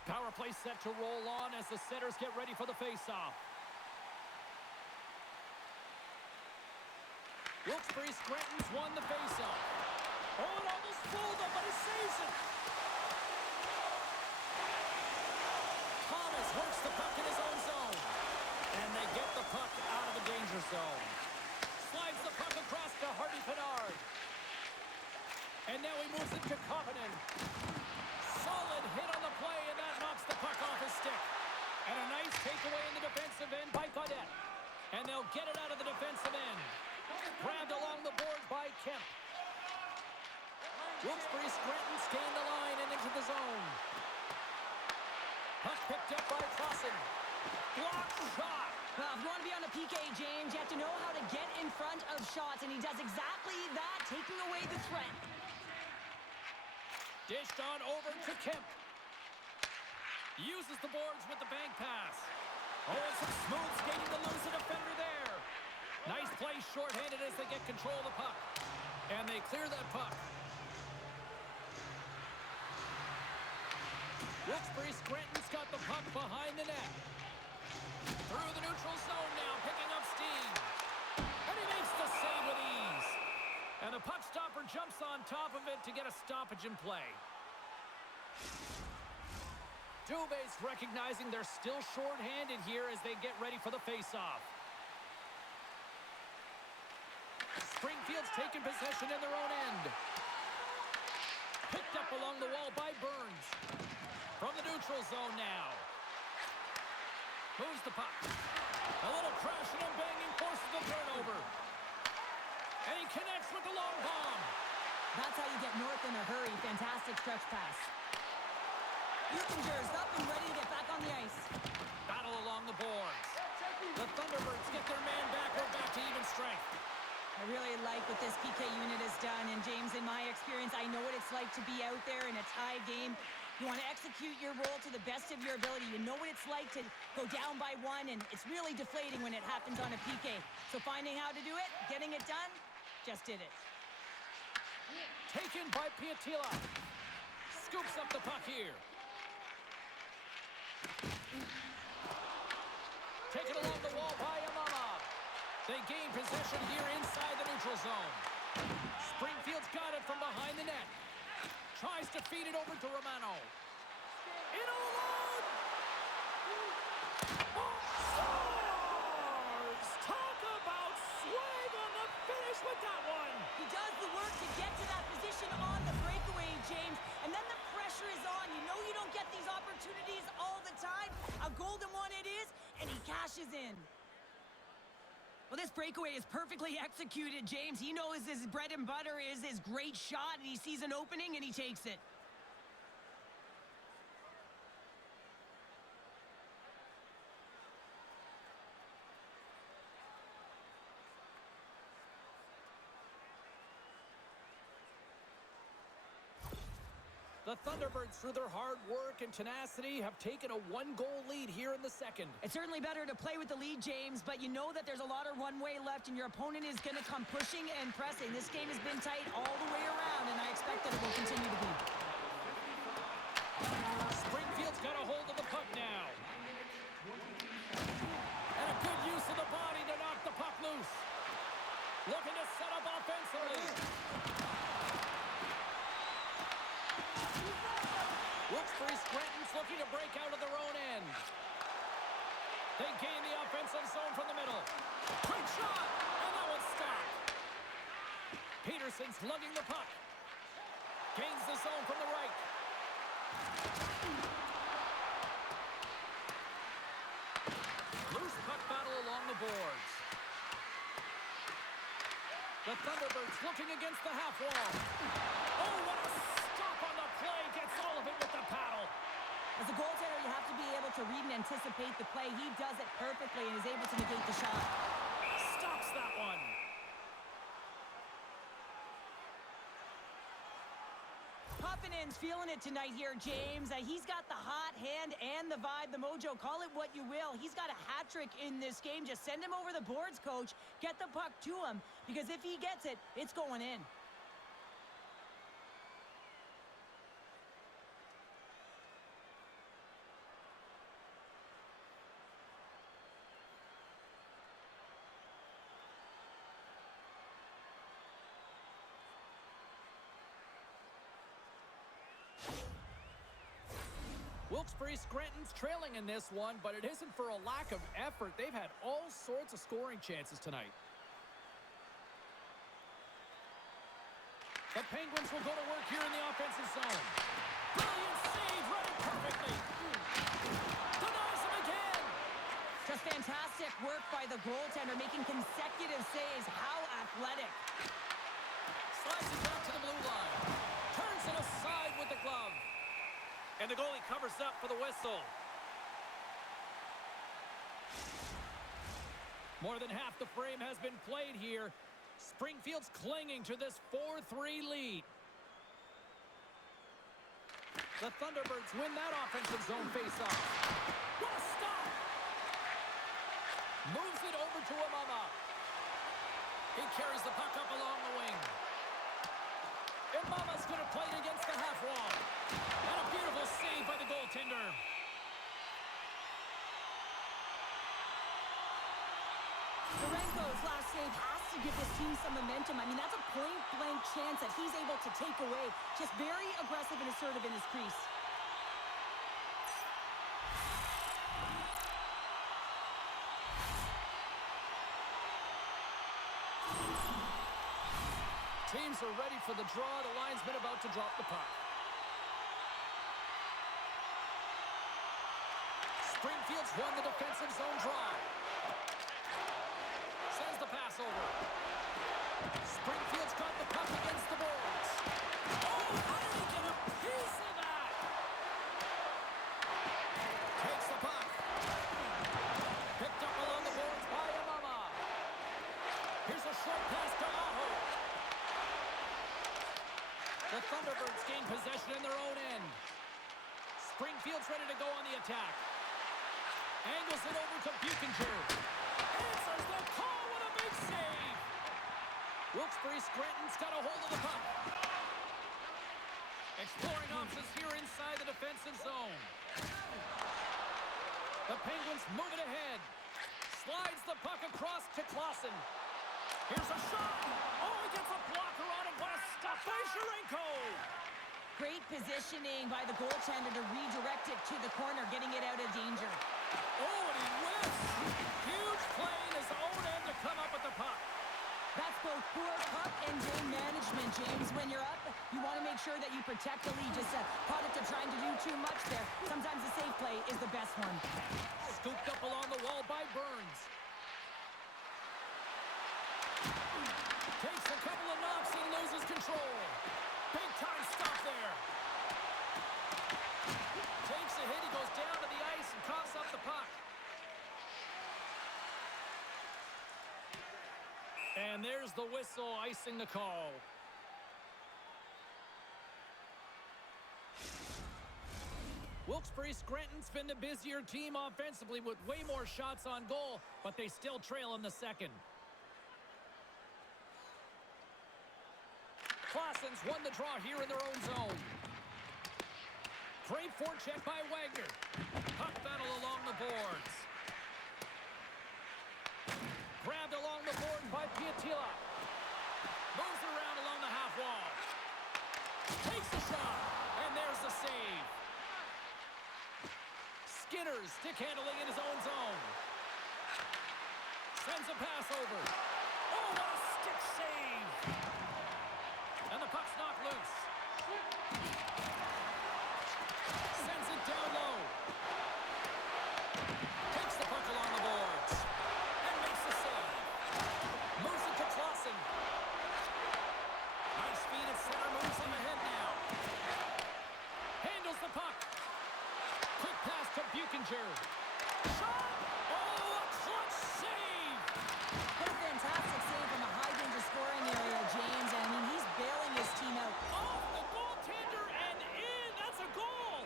Power play set to roll on as the setters get ready for the face-off. Wilkes-Barre Scranton's won the face-off. Oh, it almost fooled him, but he saves it. Thomas works the puck in his own zone. And they get the puck out of the danger zone. Slides the puck across to Hardy Pinard. And now he moves it to Koppinen. Solid hit on the play, and that knocks the puck off his stick. And a nice takeaway in the defensive end by Gaudette. And they'll get it out of the defensive end. Grabbed along the board by Kemp. Wilkes-Barre Scranton gain the line and into the zone. Puck picked up by Clausen. Blocked shot. Well, if you want to be on a PK, James, you have to know how to get in front of shots, and he does exactly that, taking away the threat. Dished on over to Kemp. Uses the boards with the bank pass. Oh, and some smooth skating to lose a defender there. Nice play shorthanded as they get control of the puck. And they clear that puck. Wilkes-Barre Scranton's got the puck behind the net. Through the neutral zone now, picking up steam. And he makes the save with ease. And the puck stopper jumps on top of it to get a stoppage in play. Dubé's recognizing they're still short-handed here as they get ready for the face-off. Springfield's taken possession in their own end. Picked up along the wall by Burns. From the neutral zone now. Moves the puck. A little crashing and banging forces the turnover. And he connects with the long bomb. That's how you get north in a hurry. Fantastic stretch pass. Euchinger's up and ready to get back on the ice. Battle along the boards. The Thunderbirds get their man back. We're back to even strength. I really like what this PK unit has done. And James, in my experience, I know what it's like to be out there in a tie game. You want to execute your role to the best of your ability. You know what it's like to go down by one, and it's really deflating when it happens on a PK. So finding how to do it, getting it done, just did it. Taken by Piatila. Scoops up the puck here. Taken along the wall by Amama. They gain possession here inside the neutral zone. Springfield's got it from behind the net. Tries to feed it over to Romano. In alone! Stars! Talk about swag on the finish with that one! He does the work to get to that position on the breakaway, James, and then the pressure is on. You know you don't get these opportunities all the time. A golden one it is, and he cashes in. Well, this breakaway is perfectly executed, James. He knows his bread and butter is his great shot, and he sees an opening, and he takes it. The Thunderbirds, through their hard work and tenacity, have taken a one-goal lead here in the second. It's certainly better to play with the lead, James, but you know that there's a lot of runway left, and your opponent is going to come pushing and pressing. This game has been tight all the way around, and I expect that it will continue to be. Springfield's got a hold of the puck now. And a good use of the body to knock the puck loose. Looking to set up offensively. Wilkes-Barre Scranton's looking to break out of their own end. They gain the offensive zone from the middle. Quick shot! And that one's stopped. Peterson's lugging the puck. Gains the zone from the right. Loose puck battle along the boards. The Thunderbirds looking against the half wall. Oh, what a stop on the play. Gets all of it with the paddle. As a goaltender, you have to be able to read and anticipate the play. He does it perfectly and is able to negate the shot. Stops that one. Koppanen's feeling it tonight here, James. He's got the hot hand and the vibe, the mojo. Call it what you will. He's got a hat trick in this game. Just send him over the boards, coach. Get the puck to him, because if he gets it, it's going in. Wilkes-Barre Scranton's trailing in this one, but it isn't for a lack of effort. They've had all sorts of scoring chances tonight. The Penguins will go to work here in the offensive zone. Brilliant save, read it perfectly. Denies him again. Just fantastic work by the goaltender, making consecutive saves. How athletic. Slides it back to the blue line. Turns Moves it aside with the glove. And the goalie covers up for the whistle. More than half the frame has been played here. Springfield's clinging to this 4-3 lead. The Thunderbirds win that offensive zone faceoff. What a stop! Moves it over to Amama. He carries the puck up along the wing. Amama's going to play it against the half wall. And a beautiful save by the goaltender. Durenko's last save has to give this team some momentum. I mean, that's a point-blank chance that he's able to take away. Just very aggressive and assertive in his crease. Teams are ready for the draw. The linesman about to drop the puck. Springfield's won the defensive zone draw. Sends the pass over. Springfield's got the puck against the boards. Oh, how did he get a piece of that? Takes the puck. Picked up along the boards by Amama. Here's a short pass to Aho. The Thunderbirds gain possession in their own end. Springfield's ready to go on the attack. Angles it over to Buchinger. Answers the call. What a big save! Wilkes-Barre Scranton's got a hold of the puck. Exploring options here inside the defensive zone. The Penguins move it ahead. Slides the puck across to Clausen. Here's a shot. Oh, he gets a blocker on it. What a stop by Sharenko. Great positioning by the goaltender to redirect it to the corner, getting it out of danger. Oh, and he whiffs. Huge play in his own end to come up with the puck. That's both poor puck and game management, James. When you're up, you want to make sure that you protect the lead. Just a product of trying to do too much there. Sometimes the safe play is the best one. Scooped up along the wall by Burns. Takes a couple of knocks and loses control. Big time stop there. Takes a hit, he goes down to the ice and coughs up the puck. And there's the whistle, icing the call. Wilkes-Barre Scranton's been the busier team offensively with way more shots on goal, but they still trail in the second. Clausen's won the draw here in their own zone. Great forecheck by Wagner. Puck battle along the boards. Grabbed along the board by Piatila. Moves it around along the half wall. Takes the shot, and there's the save. Skinner's stick handling in his own zone. Sends a pass over. Oh, what a stick save! And the puck's knocked loose. Sends it down low. Takes the puck along the boards. And makes the save. Moves it to Clausen. Nice feed at center. Moves him ahead now. Handles the puck. Quick pass to Buchinger. Shot! Oh, a clutch save! What a fantastic save from a high-danger scoring area, James. I mean, he's bailing his team out. Off the goaltender and in! That's a goal!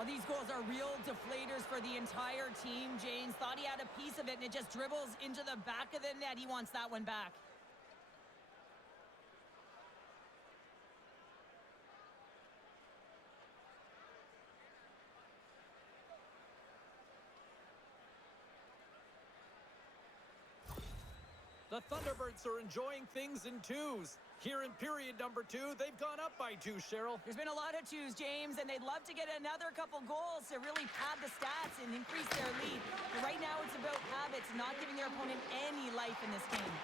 Oh, these goals are real deflators for the entire team, James. Thought he had a piece of it, and it just dribbles into the back of the net. He wants that one back. The Thunderbirds are enjoying things in twos. Here in period number 2, they've gone up by 2, Cheryl. There's been a lot of twos, James, and they'd love to get another couple goals to really pad the stats and increase their lead. But right now it's about habits, not giving their opponent any life in this game.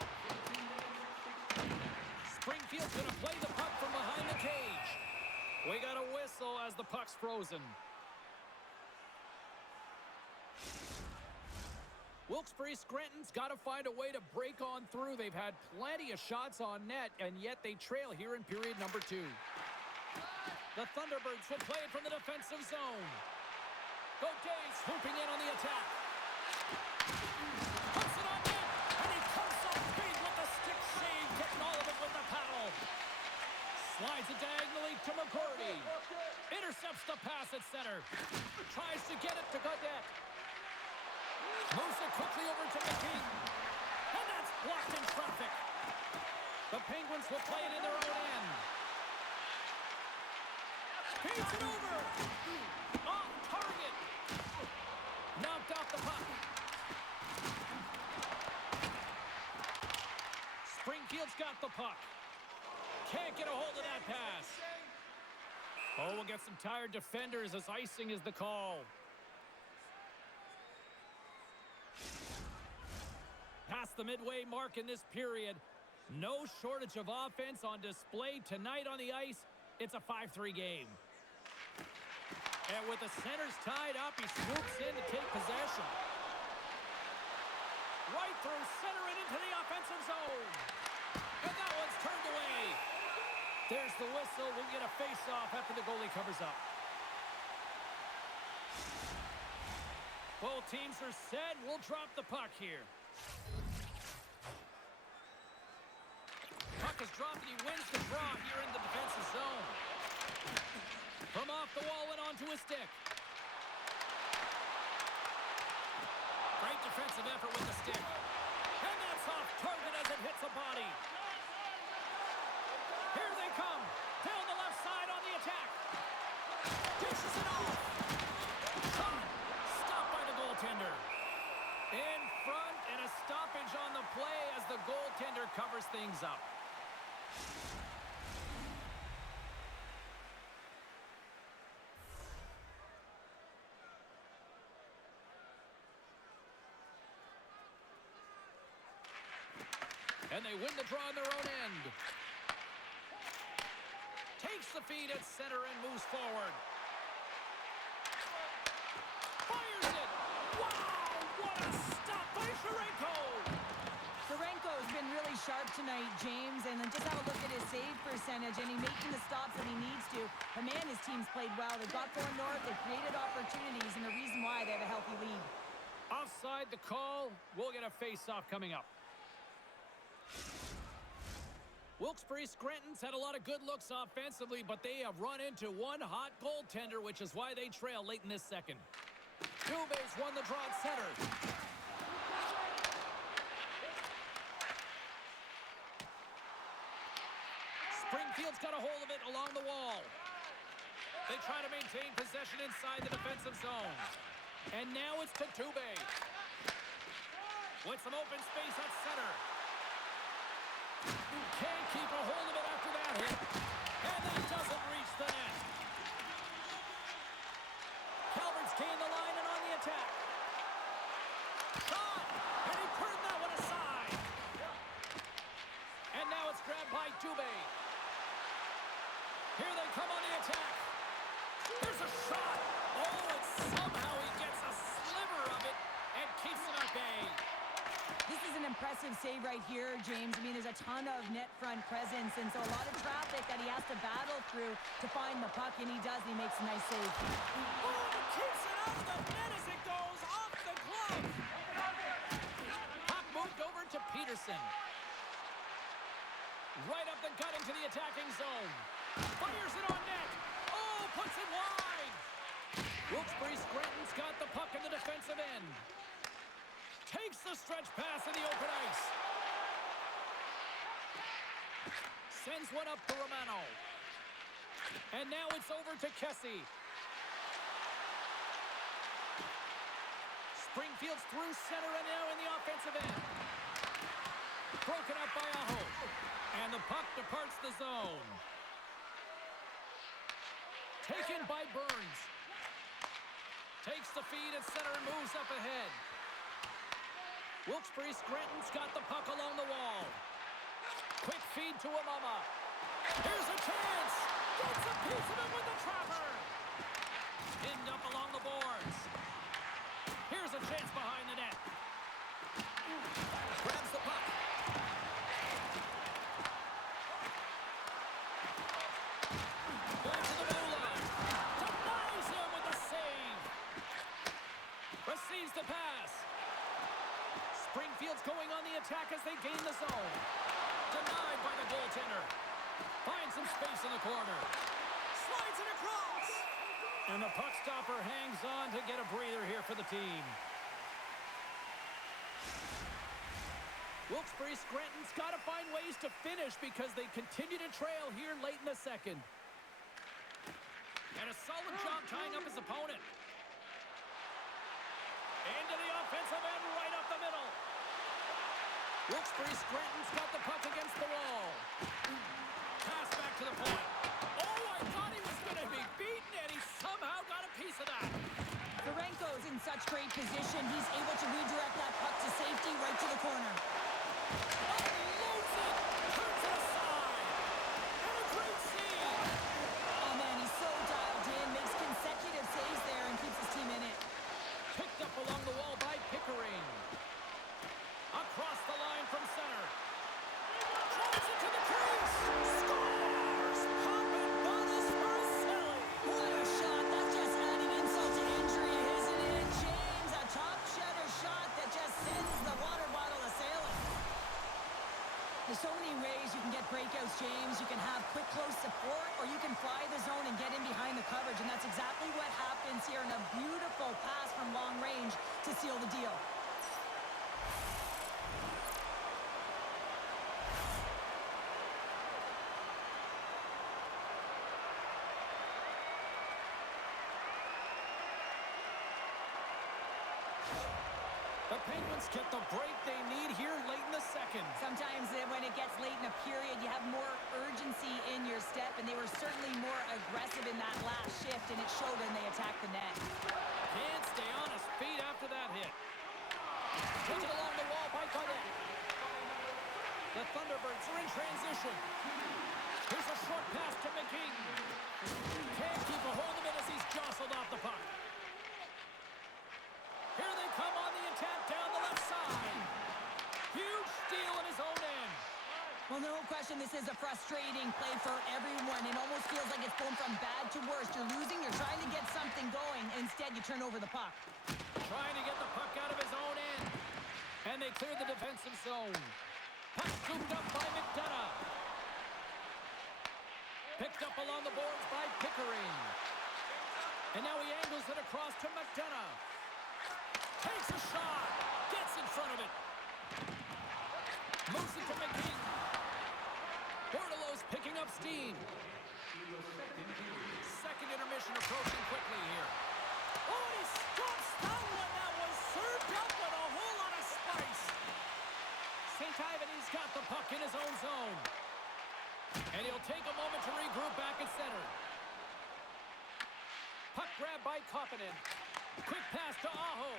Springfield's going to play the puck from behind the cage. We got a whistle as the puck's frozen. Wilkes-Barre Scranton's got to find a way to break on through. They've had plenty of shots on net, and yet they trail here in period number 2. The Thunderbirds will play it from the defensive zone. Gauthier swooping in on the attack. Puts it on net, and he comes up big with the stick save, getting all of it with the paddle. Slides it diagonally to McCurdy. Intercepts the pass at center. Tries to get it to Gaudette. Moves it quickly over to McKee. And that's blocked in traffic. The Penguins will play it in their own end. Feeds it over. Off target. Knocked off the puck. Springfield's got the puck. Can't get a hold of that pass. Oh, we'll get some tired defenders as icing is the call. Past the midway mark in this period. No shortage of offense on display tonight on the ice. It's a 5-3 game. And with the centers tied up, he swoops in to take possession. Right through center and into the offensive zone. And that one's turned away. There's the whistle. We'll get a face-off after the goalie covers up. Both teams are set. We'll drop the puck here. Puck is dropped and he wins the draw here in the defensive zone. From off the wall and onto his stick. Great defensive effort with the stick. And that's off target as it hits a body. Here they come. Down the left side on the attack. Dishes it off. Shot. Stopped by the goaltender. In front and a stoppage on the play as the goaltender covers things up. And they win the draw on their own end. Takes the feed at center and moves forward. Fires it! Wow! What a stop by Sharenko! Sharenko's been really sharp tonight, James, and then just have a look at his save percentage, and he's making the stops that he needs to. The man, his team's played well. They've got going north, they've created opportunities, and the reason why they have a healthy lead. Offside the call. We'll get a face-off coming up. Wilkes-Barre Scranton's had a lot of good looks offensively, but they have run into one hot goaltender, which is why they trail late in this second. Dubé's won the draw at center. Springfield's got a hold of it along the wall. They try to maintain possession inside the defensive zone. And now it's to Dubé. With some open space at center. Can't keep a hold of it after that hit. And that doesn't reach the net. Calvert's gained the line and on the attack. Shot! And he turned that one aside. And now it's grabbed by Dubé. Here they come on the attack. There's a shot. Oh, and somehow he gets a sliver of it and keeps it at bay. This is an impressive save right here, James. I mean, there's a ton of net front presence, and so a lot of traffic that he has to battle through to find the puck, and he does, and he makes a nice save. Oh, and keeps it out of the net as it goes off the glove. Puck moved over to Peterson. Right up the gut into the attacking zone. Fires it on net. Oh, puts it wide. Wilkes-Barre Scranton's got the puck in the defensive end. Takes the stretch pass in the open ice. Sends one up to Romano. And now it's over to Kessie. Springfield's through center and now in the offensive end. Broken up by Aho. And the puck departs the zone. Taken by Burns. Takes the feed at center and moves up ahead. Wilkes-Barre Scranton's got the puck along the wall. Quick feed to Amama. Here's a chance. Gets a piece of it with the trapper. Pinned up along the boards. Here's a chance behind the net. Springfield's going on the attack as they gain the zone. Denied by the goaltender. Finds some space in the corner. Slides it across. And the puck stopper hangs on to get a breather here for the team. Wilkes-Barre Scranton's got to find ways to finish because they continue to trail here late in the second. And a solid job tying up his opponent. Into the offensive end, right up the middle. Wilkes-Barre Scranton's got the puck against the wall. Pass back to the point. Oh, I thought he was going to be beaten, and he somehow got a piece of that. Ferenko's in such great position. He's able to redirect that puck to safety right to the corner. Unloads it, turns it aside. And a great save. Oh, man, he's so dialed in. Makes consecutive saves there and keeps his team in it. Picked up along the wall by Pickering. Across the line from center. Drives it to the crease. Scores! Poppin' bonus for Silly. What a shot. That's just adding insult to injury, isn't it, James? A top shutter shot that just sends the water bottle a-sailing. There's so many ways you can get breakouts, James. You can have quick, close support, or you can fly the zone and get in behind the coverage, and that's exactly what happens here in a beautiful pass from long range to seal the deal. The Penguins get the break they need here late in the second. Sometimes when it gets late in a period, you have more urgency in your step, and they were certainly more aggressive in that last shift, and it showed when they attacked the net. Can't stay on his feet after that hit. Took it along the wall by Cadet. The Thunderbirds are in transition. Here's a short pass to McGee. Can't keep a hold of it as he's jostled off the puck. Here they come on the attack down the left side. Huge steal in his own end. Well, no question, this is a frustrating play for everyone. It almost feels like it's going from bad to worse. You're losing, you're trying to get something going. Instead, you turn over the puck. Trying to get the puck out of his own end. And they clear the defensive zone. Puck scooped up by McDonough. Picked up along the boards by Pickering. And now he angles it across to McDonough. Takes a shot. Gets in front of it. Moves it to McGee. Bordelow's picking up steam. Second intermission approaching quickly here. Oh, and he stops that one. That was served up with a whole lot of spice. St. Ivan's got the puck in his own zone. And he'll take a moment to regroup back at center. Puck grab by Koppinen. Quick pass to Aho.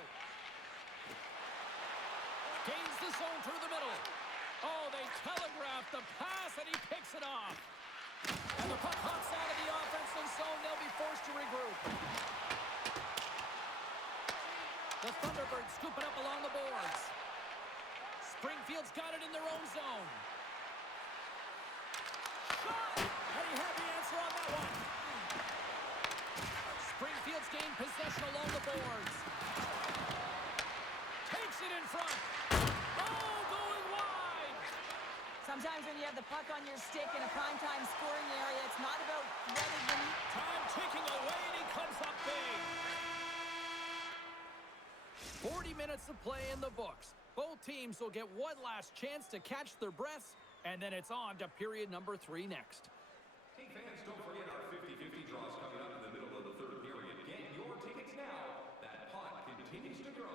Gains the zone through the middle. Oh, they telegraph the pass, and he picks it off. And the puck hops out of the offensive zone. They'll be forced to regroup. The Thunderbirds scoop it up along the boards. Springfield's got it in their own zone. Shot! And he had the answer on that one. Springfield's gained possession along the boards. Takes it in front. Oh, going wide. Sometimes when you have the puck on your stick in a primetime scoring area, it's not about running when you... Time ticking away, and he comes up big. 40 minutes of play in the books. Both teams will get one last chance to catch their breaths, and then it's on to period number 3 next. Hey fans, don't forget our 50-50 draws coming up in the middle of the third period. Get your tickets now. That pot continues to grow.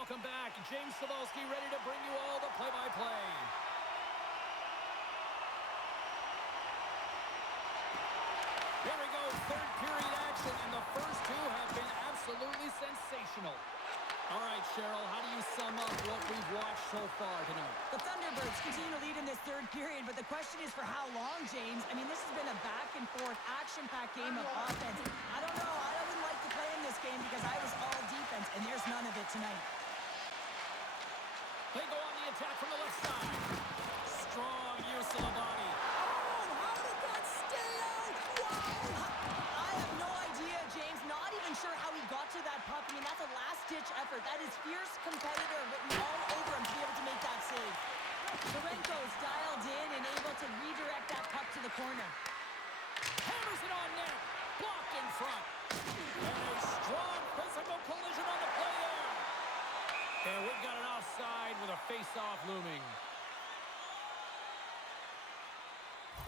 Welcome back. James Cebulski ready to bring you all the play-by-play. Here we go, third period action, and the first two have been absolutely sensational. All right, Cheryl, how do you sum up what we've watched so far tonight? The Thunderbirds continue to lead in this third period, but the question is for how long, James? I mean, this has been a back-and-forth, action-packed game of offense. I don't know. I wouldn't like to play in this game because I was all defense, and there's none of it tonight. They go on the attack from the left side. Strong use of the body. Oh, how did that stay out? Wow! I have no idea, James. Not even sure how he got to that puck. I mean, that's a last-ditch effort. That is fierce competitor written all over him to be able to make that save. Sorenko's dialed in and able to redirect that puck to the corner. Hammers it on net. Blocked in front. And a strong physical collision on the play there. And we've got an offside with a face-off looming.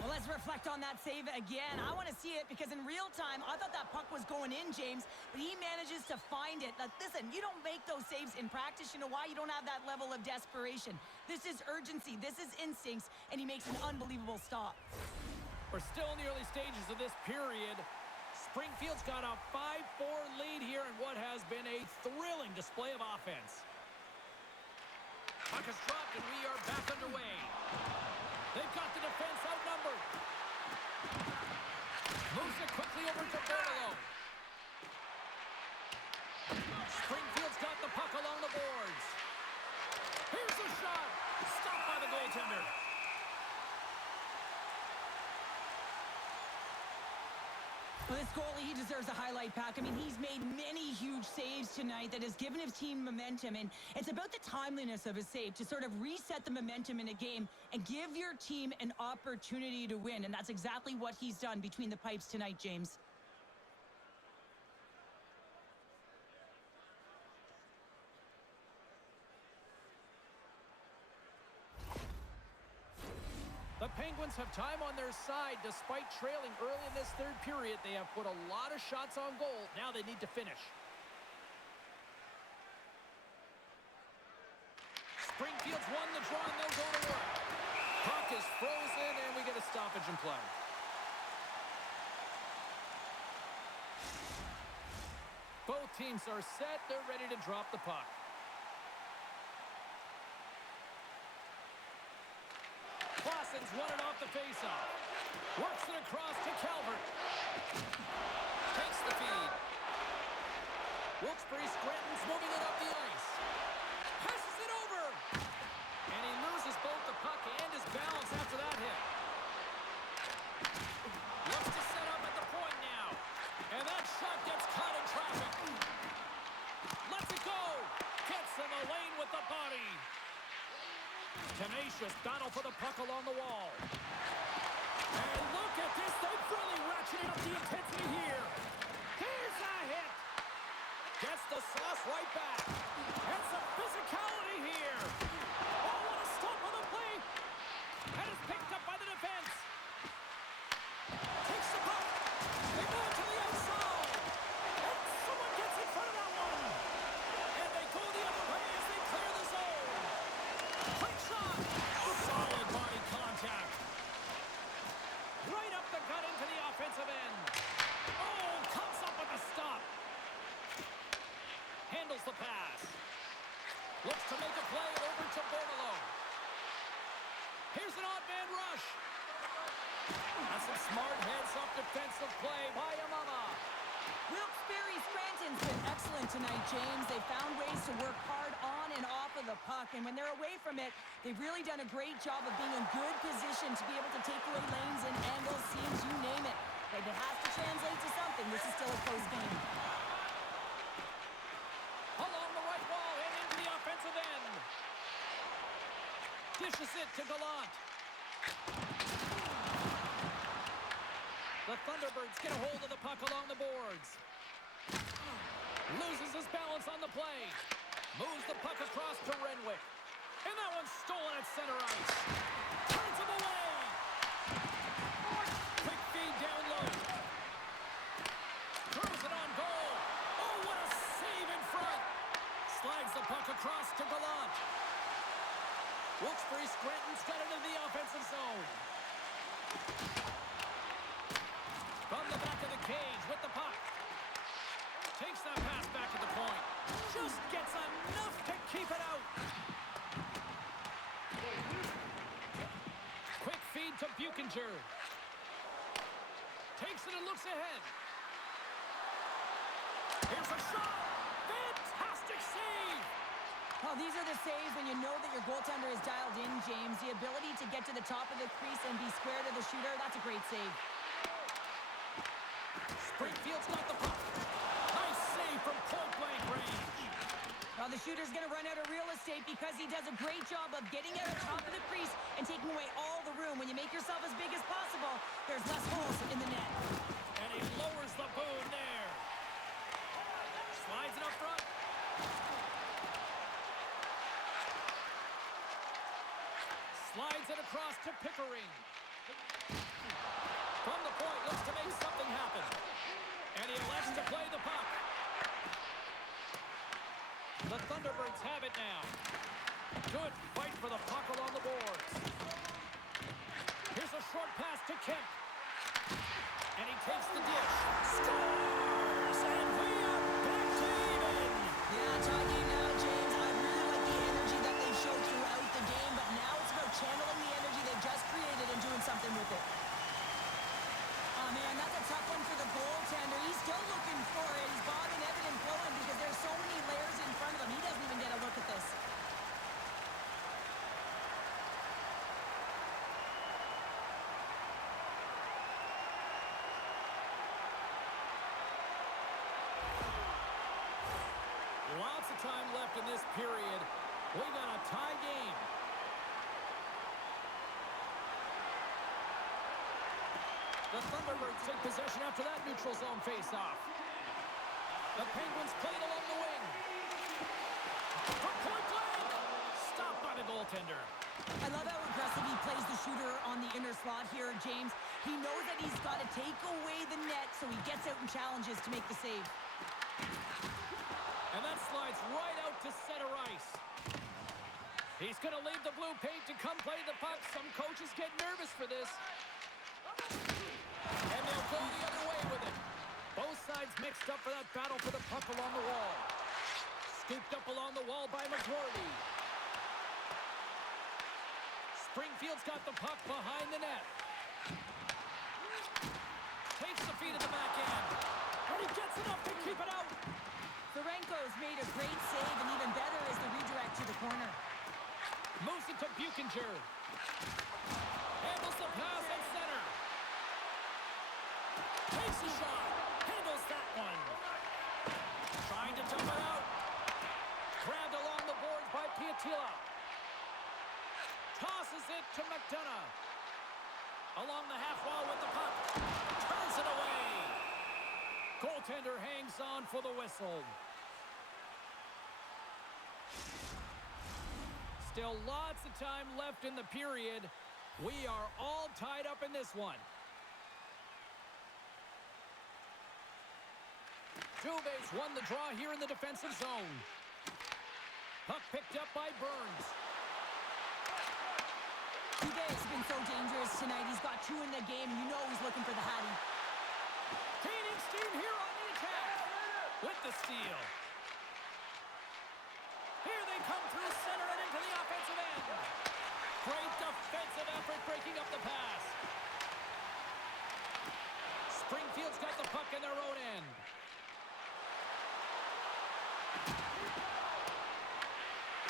Well, let's reflect on that save again. I want to see it because in real time, I thought that puck was going in, James, but he manages to find it. Now, listen, you don't make those saves in practice. You know why? You don't have that level of desperation. This is urgency. This is instincts, and he makes an unbelievable stop. We're still in the early stages of this period. Springfield's got a 5-4 lead here in what has been a thrilling display of offense. Puck is dropped, and we are back underway. They've got the defense outnumbered. Moves it quickly over to Bordello. Springfield's got the puck along the boards. Here's the shot. Stopped by the goaltender. Well, this goalie, he deserves a highlight pack. I mean, he's made many huge saves tonight that has given his team momentum, and it's about the timeliness of his save to sort of reset the momentum in a game and give your team an opportunity to win, and that's exactly what he's done between the pipes tonight, James. The Penguins have time on their side. Despite trailing early in this third period, they have put a lot of shots on goal. Now they need to finish. Springfield's won the draw, and they'll go to work. Puck is frozen, and we get a stoppage in play. Both teams are set. They're ready to drop the puck. Clausen's won it off the faceoff. Works it across to Calvert. Takes the feed. Wilkes-Barre Scranton's moving it up the ice. Passes it over. And he loses both the puck and his balance after that hit. Looks to set up at the point now. And that shot gets caught in traffic. Lets it go. Gets in the lane with the body. Tenacious battle for the puck along the wall. And look at this. They've really ratcheted up the intensity here. Here's a hit. Gets the sauce right back. And some physicality here. Oh, what a stop on the play. And it's picked up by the defense. Takes the puck. They go to the outside. And someone gets in front of that one. And they go the other way as they clear the zone. Quick shot. Solid body contact. Right up the gut into the offensive end. Oh, comes up with a stop. Handles the pass. Looks to make a play over to Bordello. Here's an odd man rush. That's some smart heads-up defensive play by Yamama. Wilkes-Barre Scranton's been excellent tonight, James. They found ways to work hard on and off of the puck, and when they're away from it, they've really done a great job of being in good position to be able to take away lanes and angles, seams, you name it. But it has to translate to something. This is still a close game. Along the right wall and into the offensive end. Dishes it to Gallant. The Thunderbirds get a hold of the puck along the boards. Loses his balance on the play. Moves the puck across to Renwick. And that one's stolen at center ice. Turns him away. Quick feed down low. Throws it on goal. Oh, what a save in front. Slides the puck across. Wilkes-Barre Scranton's got into the offensive zone. From the back of the cage with the puck. Takes that pass back at the point. Just gets enough to keep it out. Quick feed to Buchinger. Takes it and looks ahead. Here's a shot. Fantastic save. Well, these are the saves when you know that your goaltender is dialed in, James. The ability to get to the top of the crease and be square to the shooter, that's a great save. Springfield's got the puck. Nice save from point-blank range. Well, the shooter's going to run out of real estate because he does a great job of getting out of top of the crease and taking away all the room. When you make yourself as big as possible, there's less holes in the net. And he lowers the boom there. Slides it up front. Slides it across to Pickering. From the point, looks to make something happen. And he elects to play the puck. The Thunderbirds have it now. Good fight for the puck along the boards. Here's a short pass to Kemp. And he takes the dish. Scores! And we are back to even. Yeah, talking now, James. I really like the energy that they showed throughout the game, but now it's about channeling the energy they just created and doing something with it. Oh, man, that's a tough one for the goaltender. He's still looking for it. He's bobbing, ebbing, and flowing because there's so many layers in front of him. He doesn't even get a look at this. Lots of time left in this period. We got a tie game. The Thunderbirds take possession after that neutral zone face-off. The Penguins played along the wing. From point blank! Stopped by the goaltender. I love how aggressive he plays the shooter on the inner slot here, James. He knows that he's got to take away the net, so he gets out and challenges to make the save. And that slides right out to center ice. He's going to leave the blue paint to come play the puck. Some coaches get nervous for this. And they'll go the other way with it. Both sides mixed up for that battle for the puck along the wall. Scooped up along the wall by McGroarty. Springfield's got the puck behind the net. Takes the feed at the back end. And he gets enough to keep it out. Ferenko's made a great save, and even better is the redirect to the corner. Moves it to Buchinger. Handles the pass at center. Takes a shot. Handles that one. Trying to dump it out. Grabbed along the boards by Piatila. Tosses it to McDonough. Along the half wall with the puck. Turns it away. Goaltender hangs on for the whistle. Still lots of time left in the period. We are all tied up in this one. Dubé's won the draw here in the defensive zone. Puck picked up by Burns. Dubé's been so dangerous tonight. He's got two in the game. You know he's looking for the Hattie. Gaining steam here on the attack. With the steal. Here they come through center and into the offensive end. Great defensive effort breaking up the pass. Springfield's got the puck in their own end.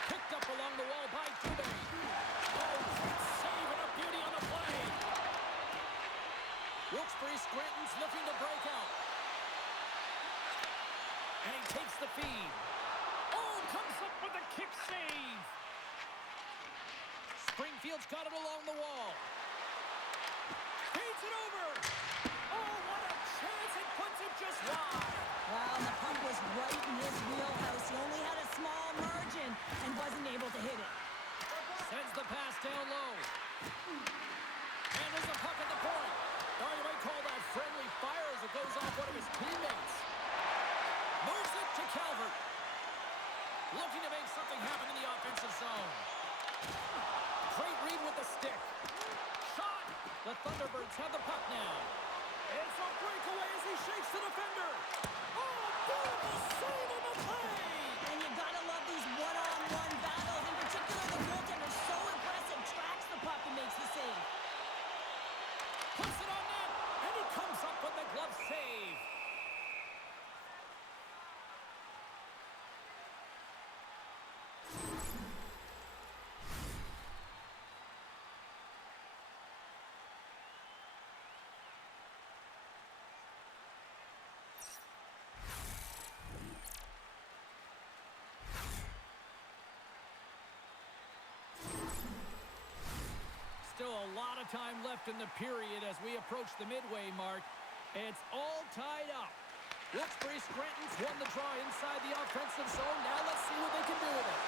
Picked up along the wall by Dubé. Oh, save and a beauty on the play. Wilkes-Barre Scranton's looking to break out. And he takes the feed. Oh, comes up with a kick save. Springfield's got it along the wall. Feeds it over. Oh, what a chance. It puts it just wide. Wow, and the puck was right in his wheelhouse. He only had a small margin and wasn't able to hit it. Sends the pass down low. And there's a puck at the point. Or you might call that friendly fire as it goes off one of his teammates. Moves it to Calvert. Looking to make something happen in the offensive zone. with the stick. Shot! The Thunderbirds have the puck now. It's a breakaway as he shakes the defender. Oh, beautiful save on the play! And you gotta love these one-on-one battles. In particular, the goaltender so impressive, tracks the puck and makes the save. Puts it on net, and he comes up with the glove save. Still a lot of time left in the period as we approach the midway mark. It's all tied up. Wilkes-Barre Scranton's won the draw inside the offensive zone. Now let's see what they can do with it.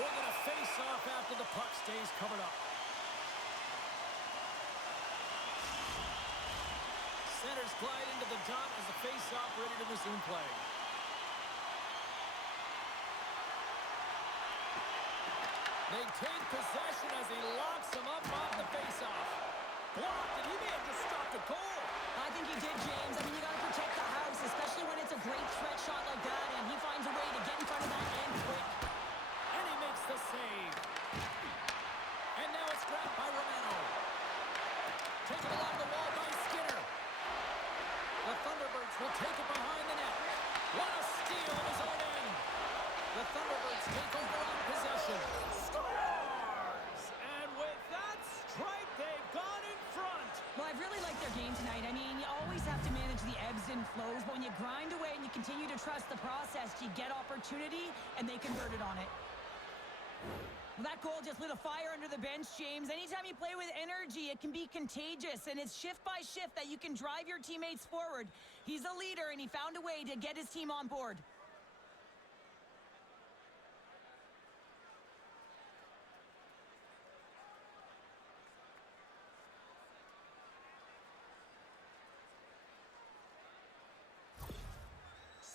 We're going to face off after the puck stays covered up. Centers glide into the dot as the face-off ready to resume play. They take possession as he locks him up off the faceoff. Blocked, and he may have just stopped a goal. I think he did, James. I mean, you got to protect the house, especially when it's a great threat shot like that, and he finds a way to get in front of that and quick. And he makes the save. And now it's grabbed by Romano. Taken along the wall by Skinner. The Thunderbirds will take it behind the net. What a steal of his own end. The Thunderbirds take over on possession. Scores! And with that strike, they've gone in front. Well, I've really liked their game tonight. I mean, you always have to manage the ebbs and flows, but when you grind away and you continue to trust the process, you get opportunity, and they converted on it. Well, that goal just lit a fire under the bench, James. Anytime you play with energy, it can be contagious, and it's shift by shift that you can drive your teammates forward. He's a leader, and he found a way to get his team on board.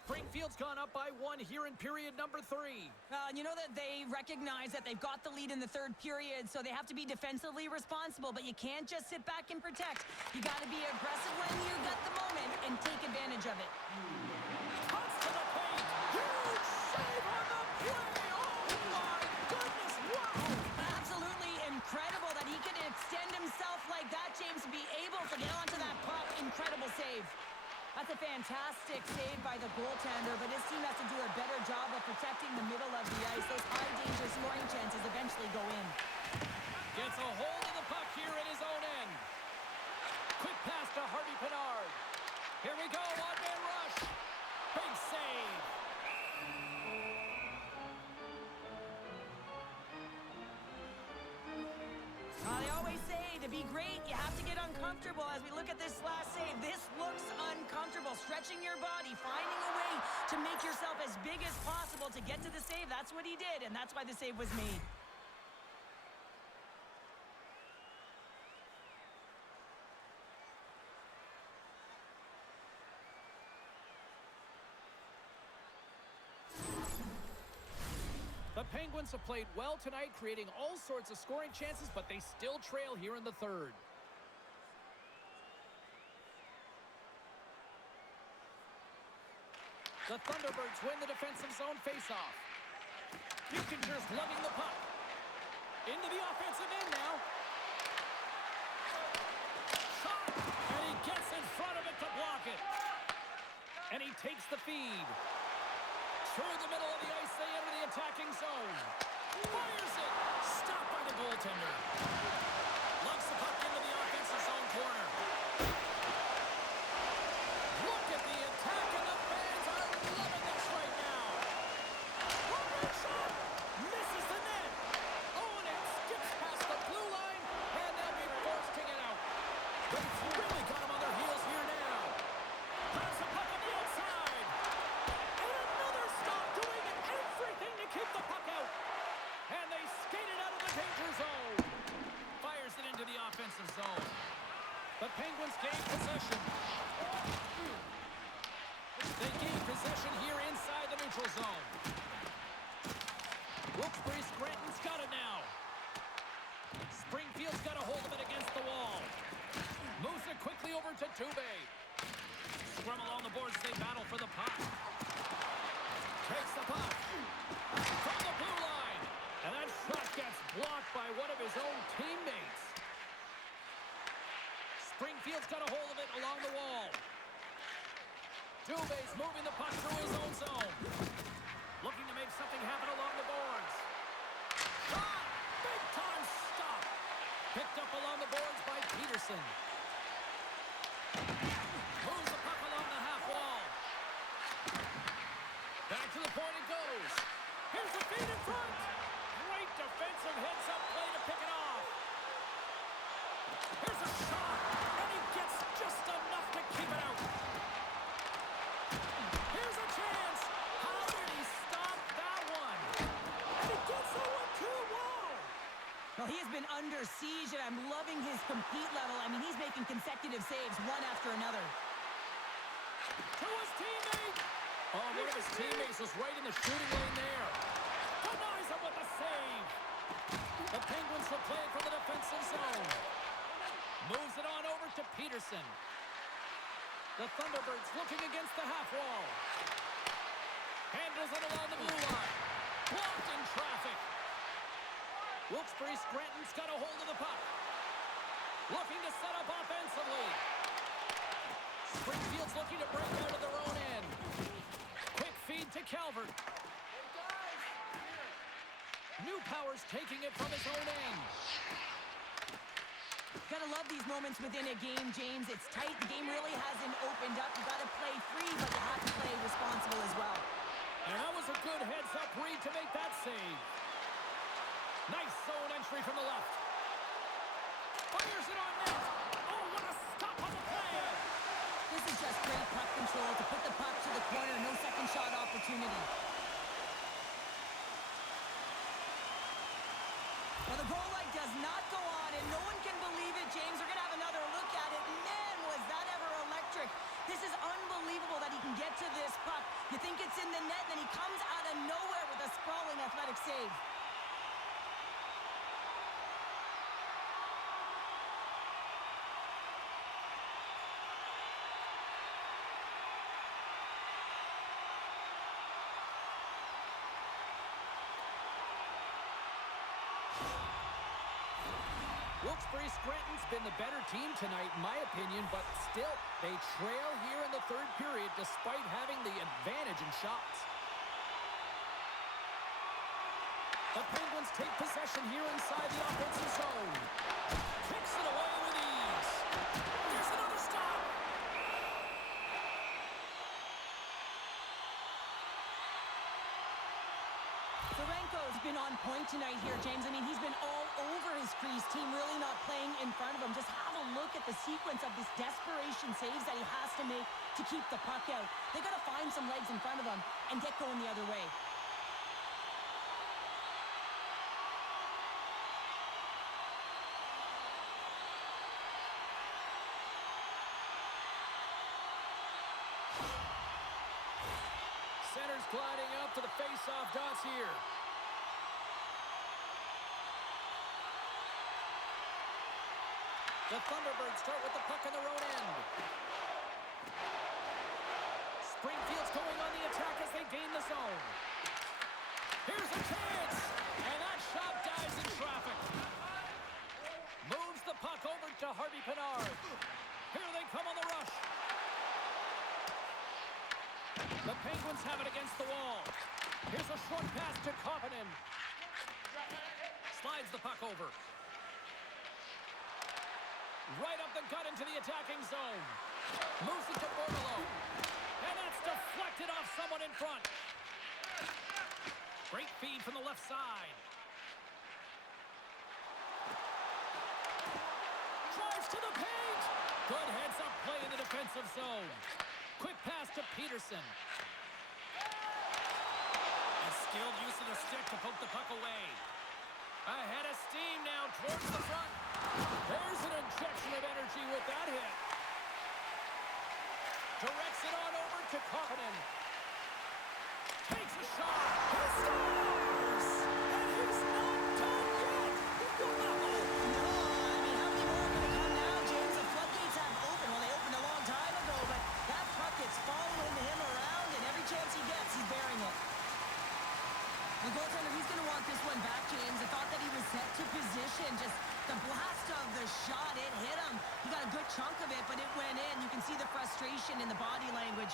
Springfield's gone up by 1 here in period number 3. And you know that they recognize that they've got the lead in the third period, so they have to be defensively responsible, but you can't just sit back and protect. You got to be aggressive when you got the moment and take advantage of it. Cuts to the paint. Huge save on the play. Oh, my goodness. Wow. Absolutely incredible that he could extend himself like that, James, and be able to get onto that puck. Incredible save. That's a fantastic save by the goaltender, but his team has to do a better job of protecting the middle of the ice. Those high-danger scoring chances eventually go in. Gets a hold of the puck here in his own end. Quick pass to Harvey Pinard. Here we go, one-man rush. Big save. They always say to be great, you have to get uncomfortable. As we look at this last save, this looks uncomfortable. Stretching your body, finding a way to make yourself as big as possible to get to the save. That's what he did, and that's why the save was made. The Penguins have played well tonight, creating all sorts of scoring chances, but they still trail here in the third. The Thunderbirds win the defensive zone faceoff. Buchinger's lugging the puck. Into the offensive end now. Shot! And he gets in front of it to block it. And he takes the feed. Through the middle of the ice, they enter the attacking zone. Fires it! Stopped by the goaltender. Lugs the puck into the offensive zone corner. Look at the attack, and the fans are loving this right now. One-man shot! Misses the net. Oh, and it skips past the blue line, and they'll be forced to get out. They've really got them on their heels here now. Pass the puck on the outside. And another stop doing everything to keep the puck out. And they skate it out of the danger zone. Fires it into the offensive zone. The Penguins gain possession. They gain possession here inside the neutral zone. Wilkes-Barre Scranton's got it now. Springfield to Dubé. Scrum along the boards as they battle for the puck. Takes the puck from the blue line. And that shot gets blocked by one of his own teammates. Springfield's got a hold of it along the wall. Dubé's moving the puck through his own zone. Looking to make something happen along the boards. Shot! Big time stop. Picked up along the boards by Peterson. Moves the puck along the half wall. Back to the point it goes. Here's the feed in front. Great defensive heads-up play to pick it off. Here's a shot, and he gets just enough to keep it out. Here's a chance. How did he stop that one? And he gets the 1-2 wall. Well, he has been under siege, and I'm loving his compete level. I mean, he's making consecutive saves, one after another. To his teammate. Oh, one of his teammates was right in the shooting lane there. Denies him with the save. The Penguins will play it from the defensive zone. Moves it on over to Peterson. The Thunderbirds looking against the half wall. Handles it along the blue line. Blocked in traffic. Wilkes-Barre Scranton's got a hold of the puck. Looking to set up offensively. Springfield's looking to break out of their own end. Quick feed to Calvert. New Powers taking it from his own end. Gotta love these moments within a game, James. It's tight. The game really hasn't opened up. You gotta play free, but you have to play responsible as well. And that was a good heads-up read to make that save. Nice zone entry from the left. Fires it on net. Oh, what a stop on the play. This is just great puck control to put the puck to the corner. No second shot opportunity. Well, the goal light does not go on, and no one can believe it, James. We're going to have another look at it. Man, was that ever electric. This is unbelievable that he can get to this puck. You think it's in the net, then he comes out of nowhere with a sprawling athletic save. Wilkes-Barre Scranton's been the better team tonight, in my opinion, but still, they trail here in the third period despite having the advantage in shots. The Penguins take possession here inside the offensive zone. Kicks it away with ease. Here's another stop. Ferenko's been on point tonight here, James. I mean, he's been all over his crease. Team really not playing in front of him. Just have a look at the sequence of this desperation saves that he has to make to keep the puck out. They got to find some legs in front of him and get going the other way. Center's gliding up to the face-off dots here. The Thunderbirds start with the puck in their own end. Springfield's going on the attack as they gain the zone. Here's a chance! And that shot dies in traffic. Moves the puck over to Harvey Pinard. Here they come on the rush. The Penguins have it against the wall. Here's a short pass to Kapanen. Slides the puck over. Right up the gut into the attacking zone. Moves it to Bordelot. And that's deflected off someone in front. Great feed from the left side. Drives to the paint. Good heads-up play in the defensive zone. Quick pass to Peterson. A skilled use of the stick to poke the puck away. Ahead of steam now towards the front. There's an injection of energy with that hit. Directs it on over to Kapanen. Takes a shot. He scores! And he's not done yet. No, I mean, how many more are going to come now, James? The floodgates have opened. Well, they opened a emotion in the body language.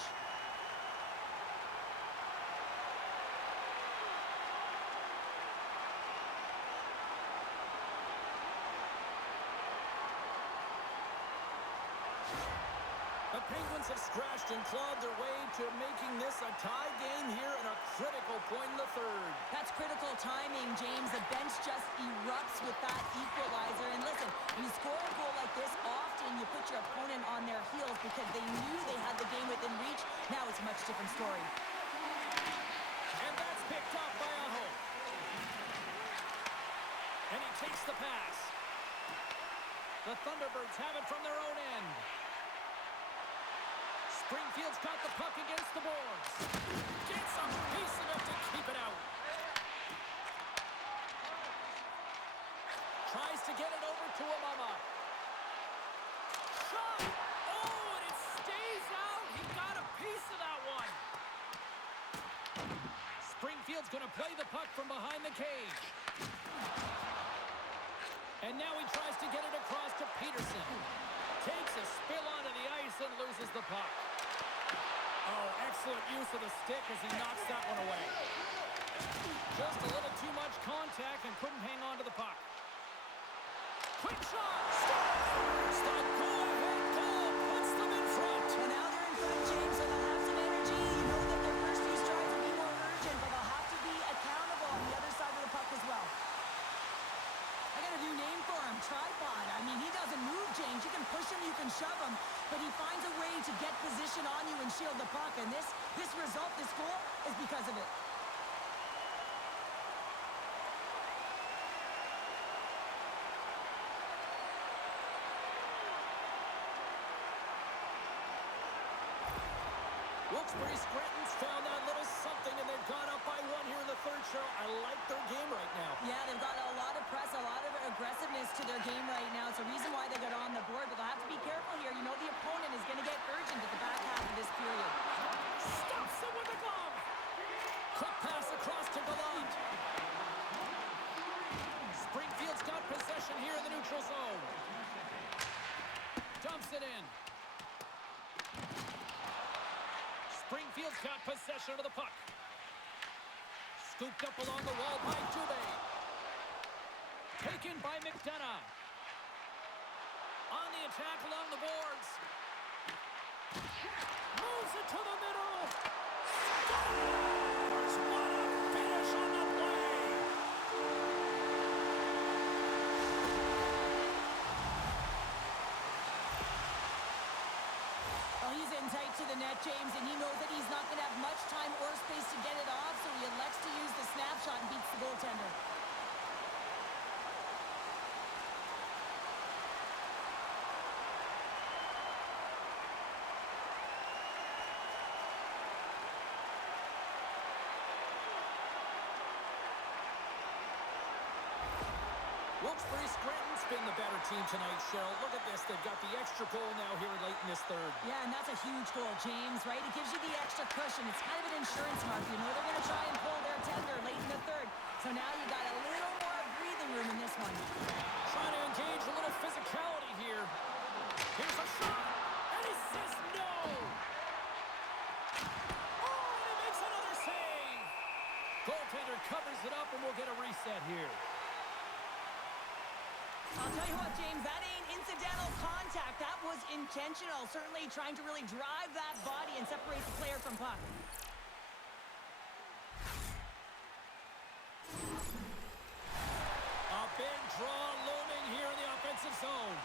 The Penguins have scratched and clawed their way to making this a tie game here at a critical point in the third. That's critical timing, James. The bench just erupts with that equalizer. And listen, when you score a goal like this, often you put your opponent on their heels because they knew they had the game within reach. Now it's a much different story. And that's picked up by Aho. And he takes the pass. The Thunderbirds have it from their own end. Springfield's got the puck against the boards. Gets a piece of it to keep it out. Tries to get it over to Amama. Shot! Oh, and it stays out. He got a piece of that one. Springfield's going to play the puck from behind the cage. And now he tries to get it across to Peterson. Takes a spill onto the ice and loses the puck. Oh, excellent use of the stick as he knocks that one away. Just a little too much contact and couldn't hang on to the puck. Quick shot! Scores! The go-ahead goal puts them in front. And now they're in front, James, so they'll have some energy. You know that their first few strides will be more urgent, but they'll have to be accountable on the other side of the puck as well. I got a new name for him, Tripod. I mean, he doesn't move, James. You can push him, you can shove him, but he finds a way to get position on you and shield the puck. And this result, this goal, is because of it. Wilkes-Barre Scranton's found that little something, and they've gone up by one here in the third, Cheryl. I like their game right now. Yeah, they've got a lot of press, a lot of aggressiveness to their game right now. It's a reason why they got on the board, but they'll have to be careful here. You know the opponent is going to get urgent at the back half of this period. Stops him with the glove. Quick pass across to Gallant. Springfield's got possession here in the neutral zone. Dumps it in. Springfield's got possession of the puck. Scooped up along the wall by Dubé. Taken by McDonough. On the attack along the boards. Moves it to the middle. Scores! What a finish on the play! Well, he's in tight to the net, James, and he knows that he's not going to have much time or space to get it off, so he elects to use the snapshot and beats the goaltender. Wilkes-Barre Scranton's been the better team tonight, Cheryl. Look at this. They've got the extra goal now here late in this third. Yeah, and that's a huge goal, James, right? It gives you the extra cushion. It's kind of an insurance mark. You know they're going to try and pull their tender late in the third. So now you got a little more breathing room in this one. Trying to engage a little physicality here. Here's a shot, and he says no. Oh, and he makes another save. Goaltender covers it up, and we'll get a reset here. I'll tell you what, James, that ain't incidental contact. That was intentional. Certainly trying to really drive that body and separate the player from puck. A big draw looming here in the offensive zone.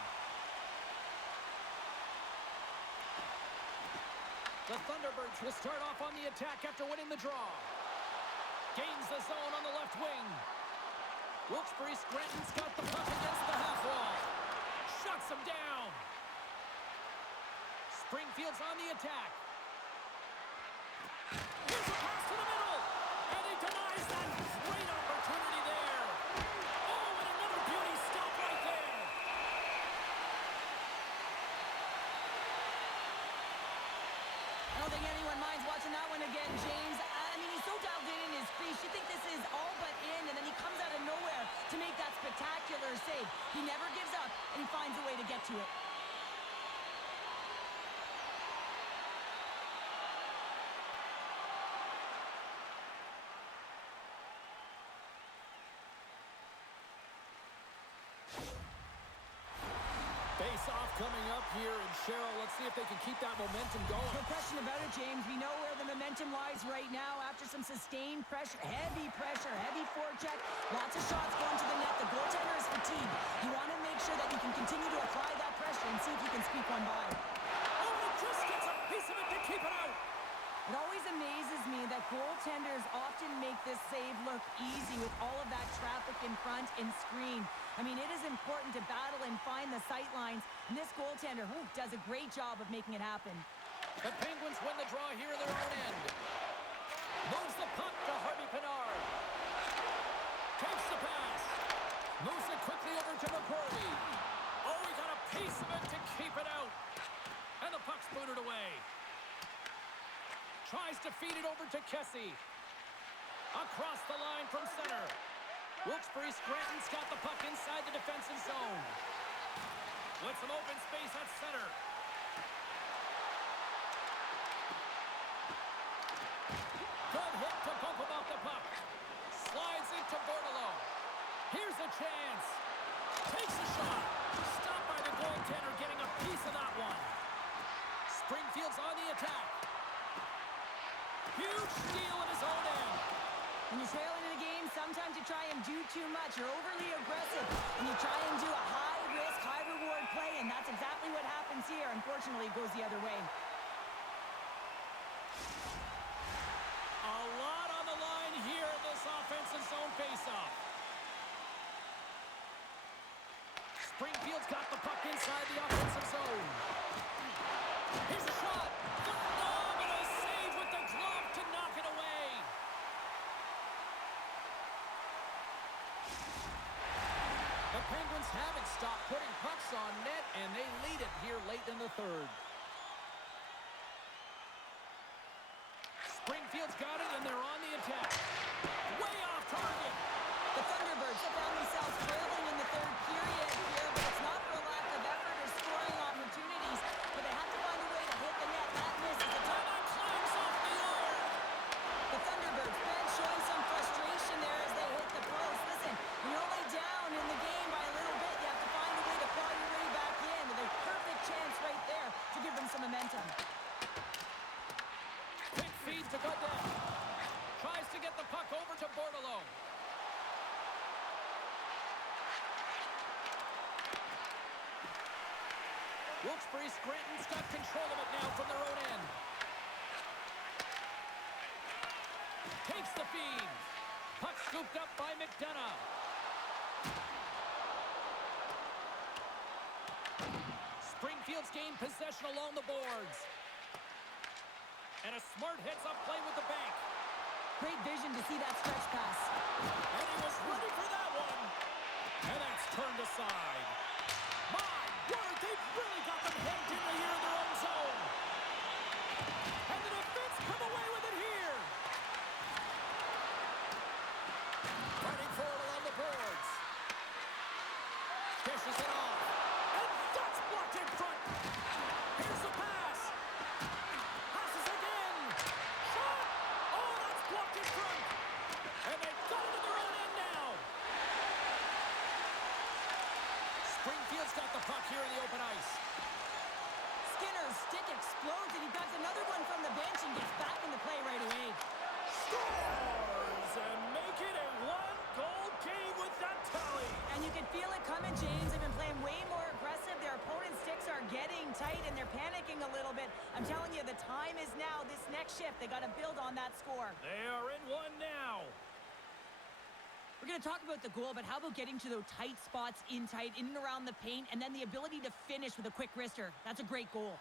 The Thunderbirds will start off on the attack after winning the draw. Gains the zone on the left wing. Wilkes-Barre Scranton's got the puck against the half wall. Shuts him down. Springfield's on the attack. Here's a pass to the middle. And he denies that. Great opportunity there. Oh, and another beauty stop right there. I don't think anyone minds watching that one again, James. I mean, he's so dialed in his crease. You think this is all but in, and then he comes out of nowhere to make that spectacular save. He never gives up, and he finds a way to get to it. Face-off coming up here, and Cheryl, let's see if they can keep that momentum going. No question about it, James. We know where the momentum lies right now after some sustained pressure, heavy forecheck, lots of shots going to the net. The goaltender is fatigued. You want to make sure that you can continue to apply that pressure and see if you can squeak one by. Oh, he just gets a piece of it to keep it out. It always amazes me that goaltenders often make this save look easy with all of that traffic in front and screen. I mean, it is important to battle and find the sight lines, and this goaltender does a great job of making it happen. The Penguins win the draw here in their own end. Moves the puck to Harvey Pinard. Takes the pass. Moves it quickly over to McCrory. Oh, he got a piece of it to keep it out. And the puck's booted away. Tries to feed it over to Kessie. Across the line from center. Wilkes-Barre Scranton's got the puck inside the defensive zone. With some open space at center. Good hit to bump about the puck. Slides it to Bordelot. Here's a chance. Takes a shot. Stopped by the goaltender, getting a piece of that one. Springfield's on the attack. Huge steal in his own end. When you're trailing in a game, sometimes you try and do too much. You're overly aggressive, and you try and do a high-risk, high-reward play, and that's exactly what happens here. Unfortunately, it goes the other way. A lot on the line here in this offensive zone faceoff. Springfield's got the puck inside the offensive zone. Here's a shot. Phenomenal save with the glove to knock it away. The Penguins haven't stopped putting pucks on net, and they lead it here late in the third. Springfield's got it, and they're on the attack. Way off target. The Thunderbirds have found themselves trailing in the third period here, but it's not for a lack of effort or scoring opportunities, but they have to find a way to hit the net. That misses the time. And climbs off the iron. The Thunderbirds bench showing some frustration there as they hit the post. Listen, when you're only down in the game by a little bit, you have to find a way to claw your way back in with a perfect chance right there to give them some momentum. Quick feed to Godet. Tries to get the puck over to Bordelot. Wilkes-Barre Scranton's got control of it now from their own end. Takes the feed. Puck scooped up by McDonough. Springfield's gained possession along the boards. And a smart heads-up play with the bank. Great vision to see that stretch pass. And he was ready for that one. And that's turned aside. My word, they've really got them hemmed in here in their own zone. And the defense come away with it here. Fighting forward along the boards. Dishes it off. And that's blocked in front. Here's the pass. Passes again. Shot. Oh, that's blocked in front. And they've got it in their own end now. Springfield's got the puck here in the open ice. Skinner's stick explodes, and he grabs another one from the bench and gets back into play right away. Scores and make it a one-goal game with that tally. And you can feel it coming, James. They've been playing way more aggressive. Their opponent's sticks are getting tight, and they're panicking a little bit. I'm telling you, the time is now. This next shift, they got to build on that score. They are in one now. We're going to talk about the goal, but how about getting to those tight spots in and around the paint, and then the ability to finish with a quick wrister? That's a great goal.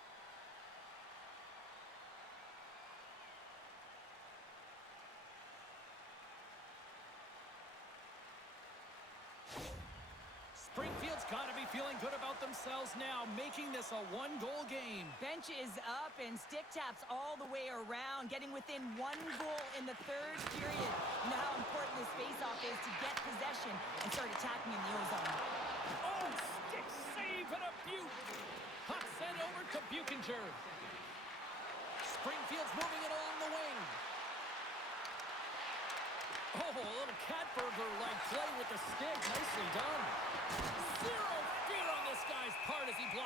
Springfield's got to be feeling good about themselves now, making this a one-goal game. Bench is up and stick taps all the way around, getting within one goal in the third period. You know how important this faceoff is to get possession and start attacking in the O-zone. Oh, stick save and a Butte. Puck sent over to Buchinger. Springfield's moving it along the wing. Oh, a little Catburger-like play with the stick. Nicely done. Zero fear on this guy's part as he blocks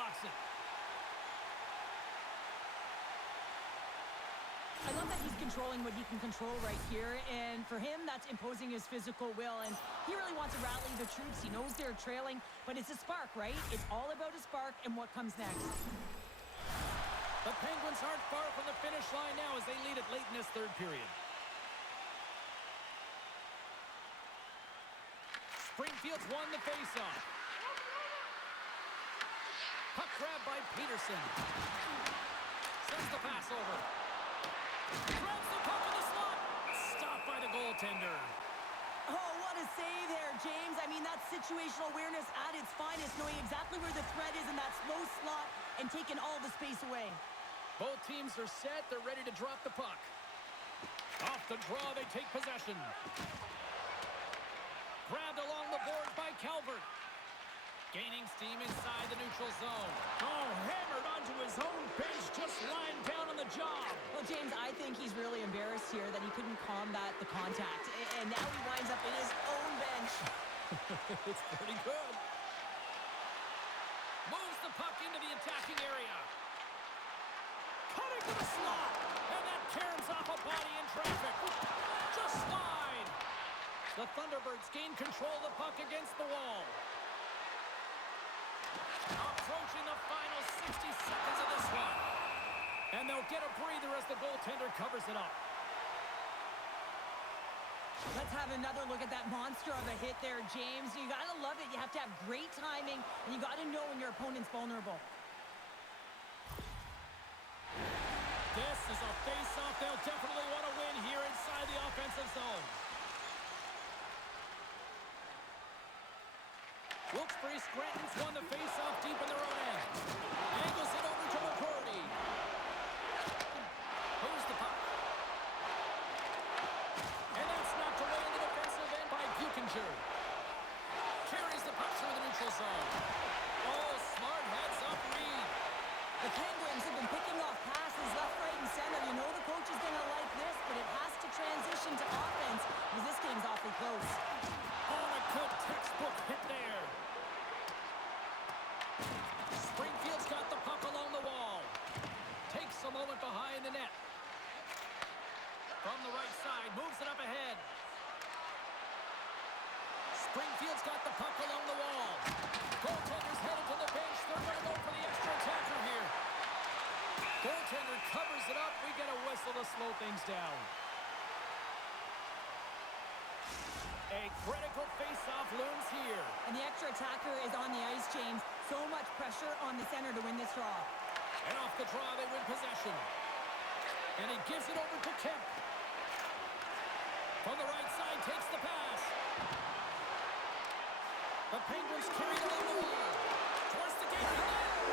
controlling what he can control right here, and for him, that's imposing his physical will, and he really wants to rally the troops. He knows they're trailing, but it's a spark, right? It's all about a spark and what comes next. The Penguins aren't far from the finish line now as they lead it late in this third period. Springfield's won the faceoff. Puck grab by Peterson. Sends the pass over. Grabs the puck in the slot. Stopped by the goaltender. Oh, what a save there, James. I mean, that's situational awareness at its finest, knowing exactly where the threat is in that slow slot and taking all the space away. Both teams are set. They're ready to drop the puck. Off the draw, they take possession. Grabbed along the boards by Calvert. Gaining steam inside the neutral zone. Oh, hammered onto his own bench, just lying down on the job. Well, James, I think he's really embarrassed here that he couldn't combat the contact. And now he winds up in his own bench. It's pretty good. Moves the puck into the attacking area. Cutting to the slot. And that caroms off a body in traffic. Just slide. The Thunderbirds gain control of the puck against the wall. Approaching the final 60 seconds of this one. And they'll get a breather as the goaltender covers it up. Let's have another look at that monster of a hit there, James. You gotta love it. You have to have great timing, and you gotta know when your opponent's vulnerable. This is a face-off they'll definitely want to win here inside the offensive zone. Wilkes-Barre Scranton's won the face-off deep in their own end. Angles it over to McCurdy. Moves the puck. And that's knocked away in the defensive end by Buchinger. Carries the puck through the neutral zone. Oh, smart heads-up read. The Penguins have been picking off passes left, right, and center. You know the coach is gonna like this, but it has to transition to offense because this game's awfully close. Oh, a good textbook hit there. Springfield's got the puck along the wall. Takes a moment behind the net. From the right side, moves it up ahead. Springfield's got the puck along the wall. Goaltender's headed to the bench. They're going to go for the extra attacker here. Goaltender covers it up. We get a whistle to slow things down. A critical face-off looms here. And the extra attacker is on the ice, James. So much pressure on the center to win this draw. And off the draw, they win possession. And he gives it over to Kemp. From the right side, takes the pass. The Penguins carry it along the wall. Towards the gate.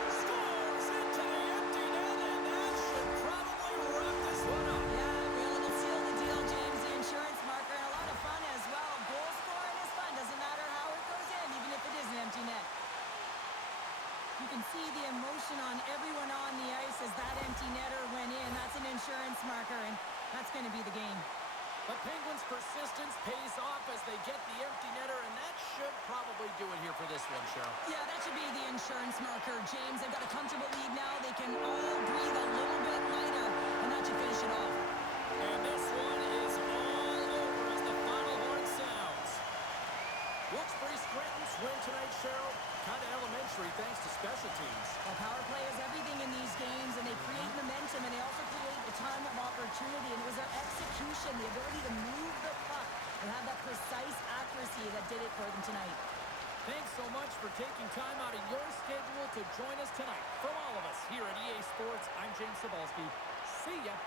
Scores into the empty net, and that should probably wrap this one up. Yeah, really will seal the deal, James. The insurance marker, and a lot of fun as well. Goal scoring is fun. Doesn't matter how it goes in, even if it is an empty net. You can see the emotion on everyone on the ice as that empty netter went in. That's an insurance marker, and that's going to be the game. The Penguins' persistence pays off as they get the empty netter, and that should probably do it here for this one, Cheryl. Yeah, that should be the insurance marker, James. They've got a comfortable lead now. They can all breathe a little bit lighter, and that should finish it off. And this one is all over as the final horn sounds. Wilkes-Barre Scranton's win tonight, Cheryl. Kind of elementary thanks to special teams. Well, power play is everything in these games, and they create momentum, and they also create a ton of opportunity, and it was their execution, the ability to move the puck and have that precise accuracy that did it for them tonight. Thanks so much for taking time out of your schedule to join us tonight. From all of us here at EA Sports, I'm James Cebulski. See ya.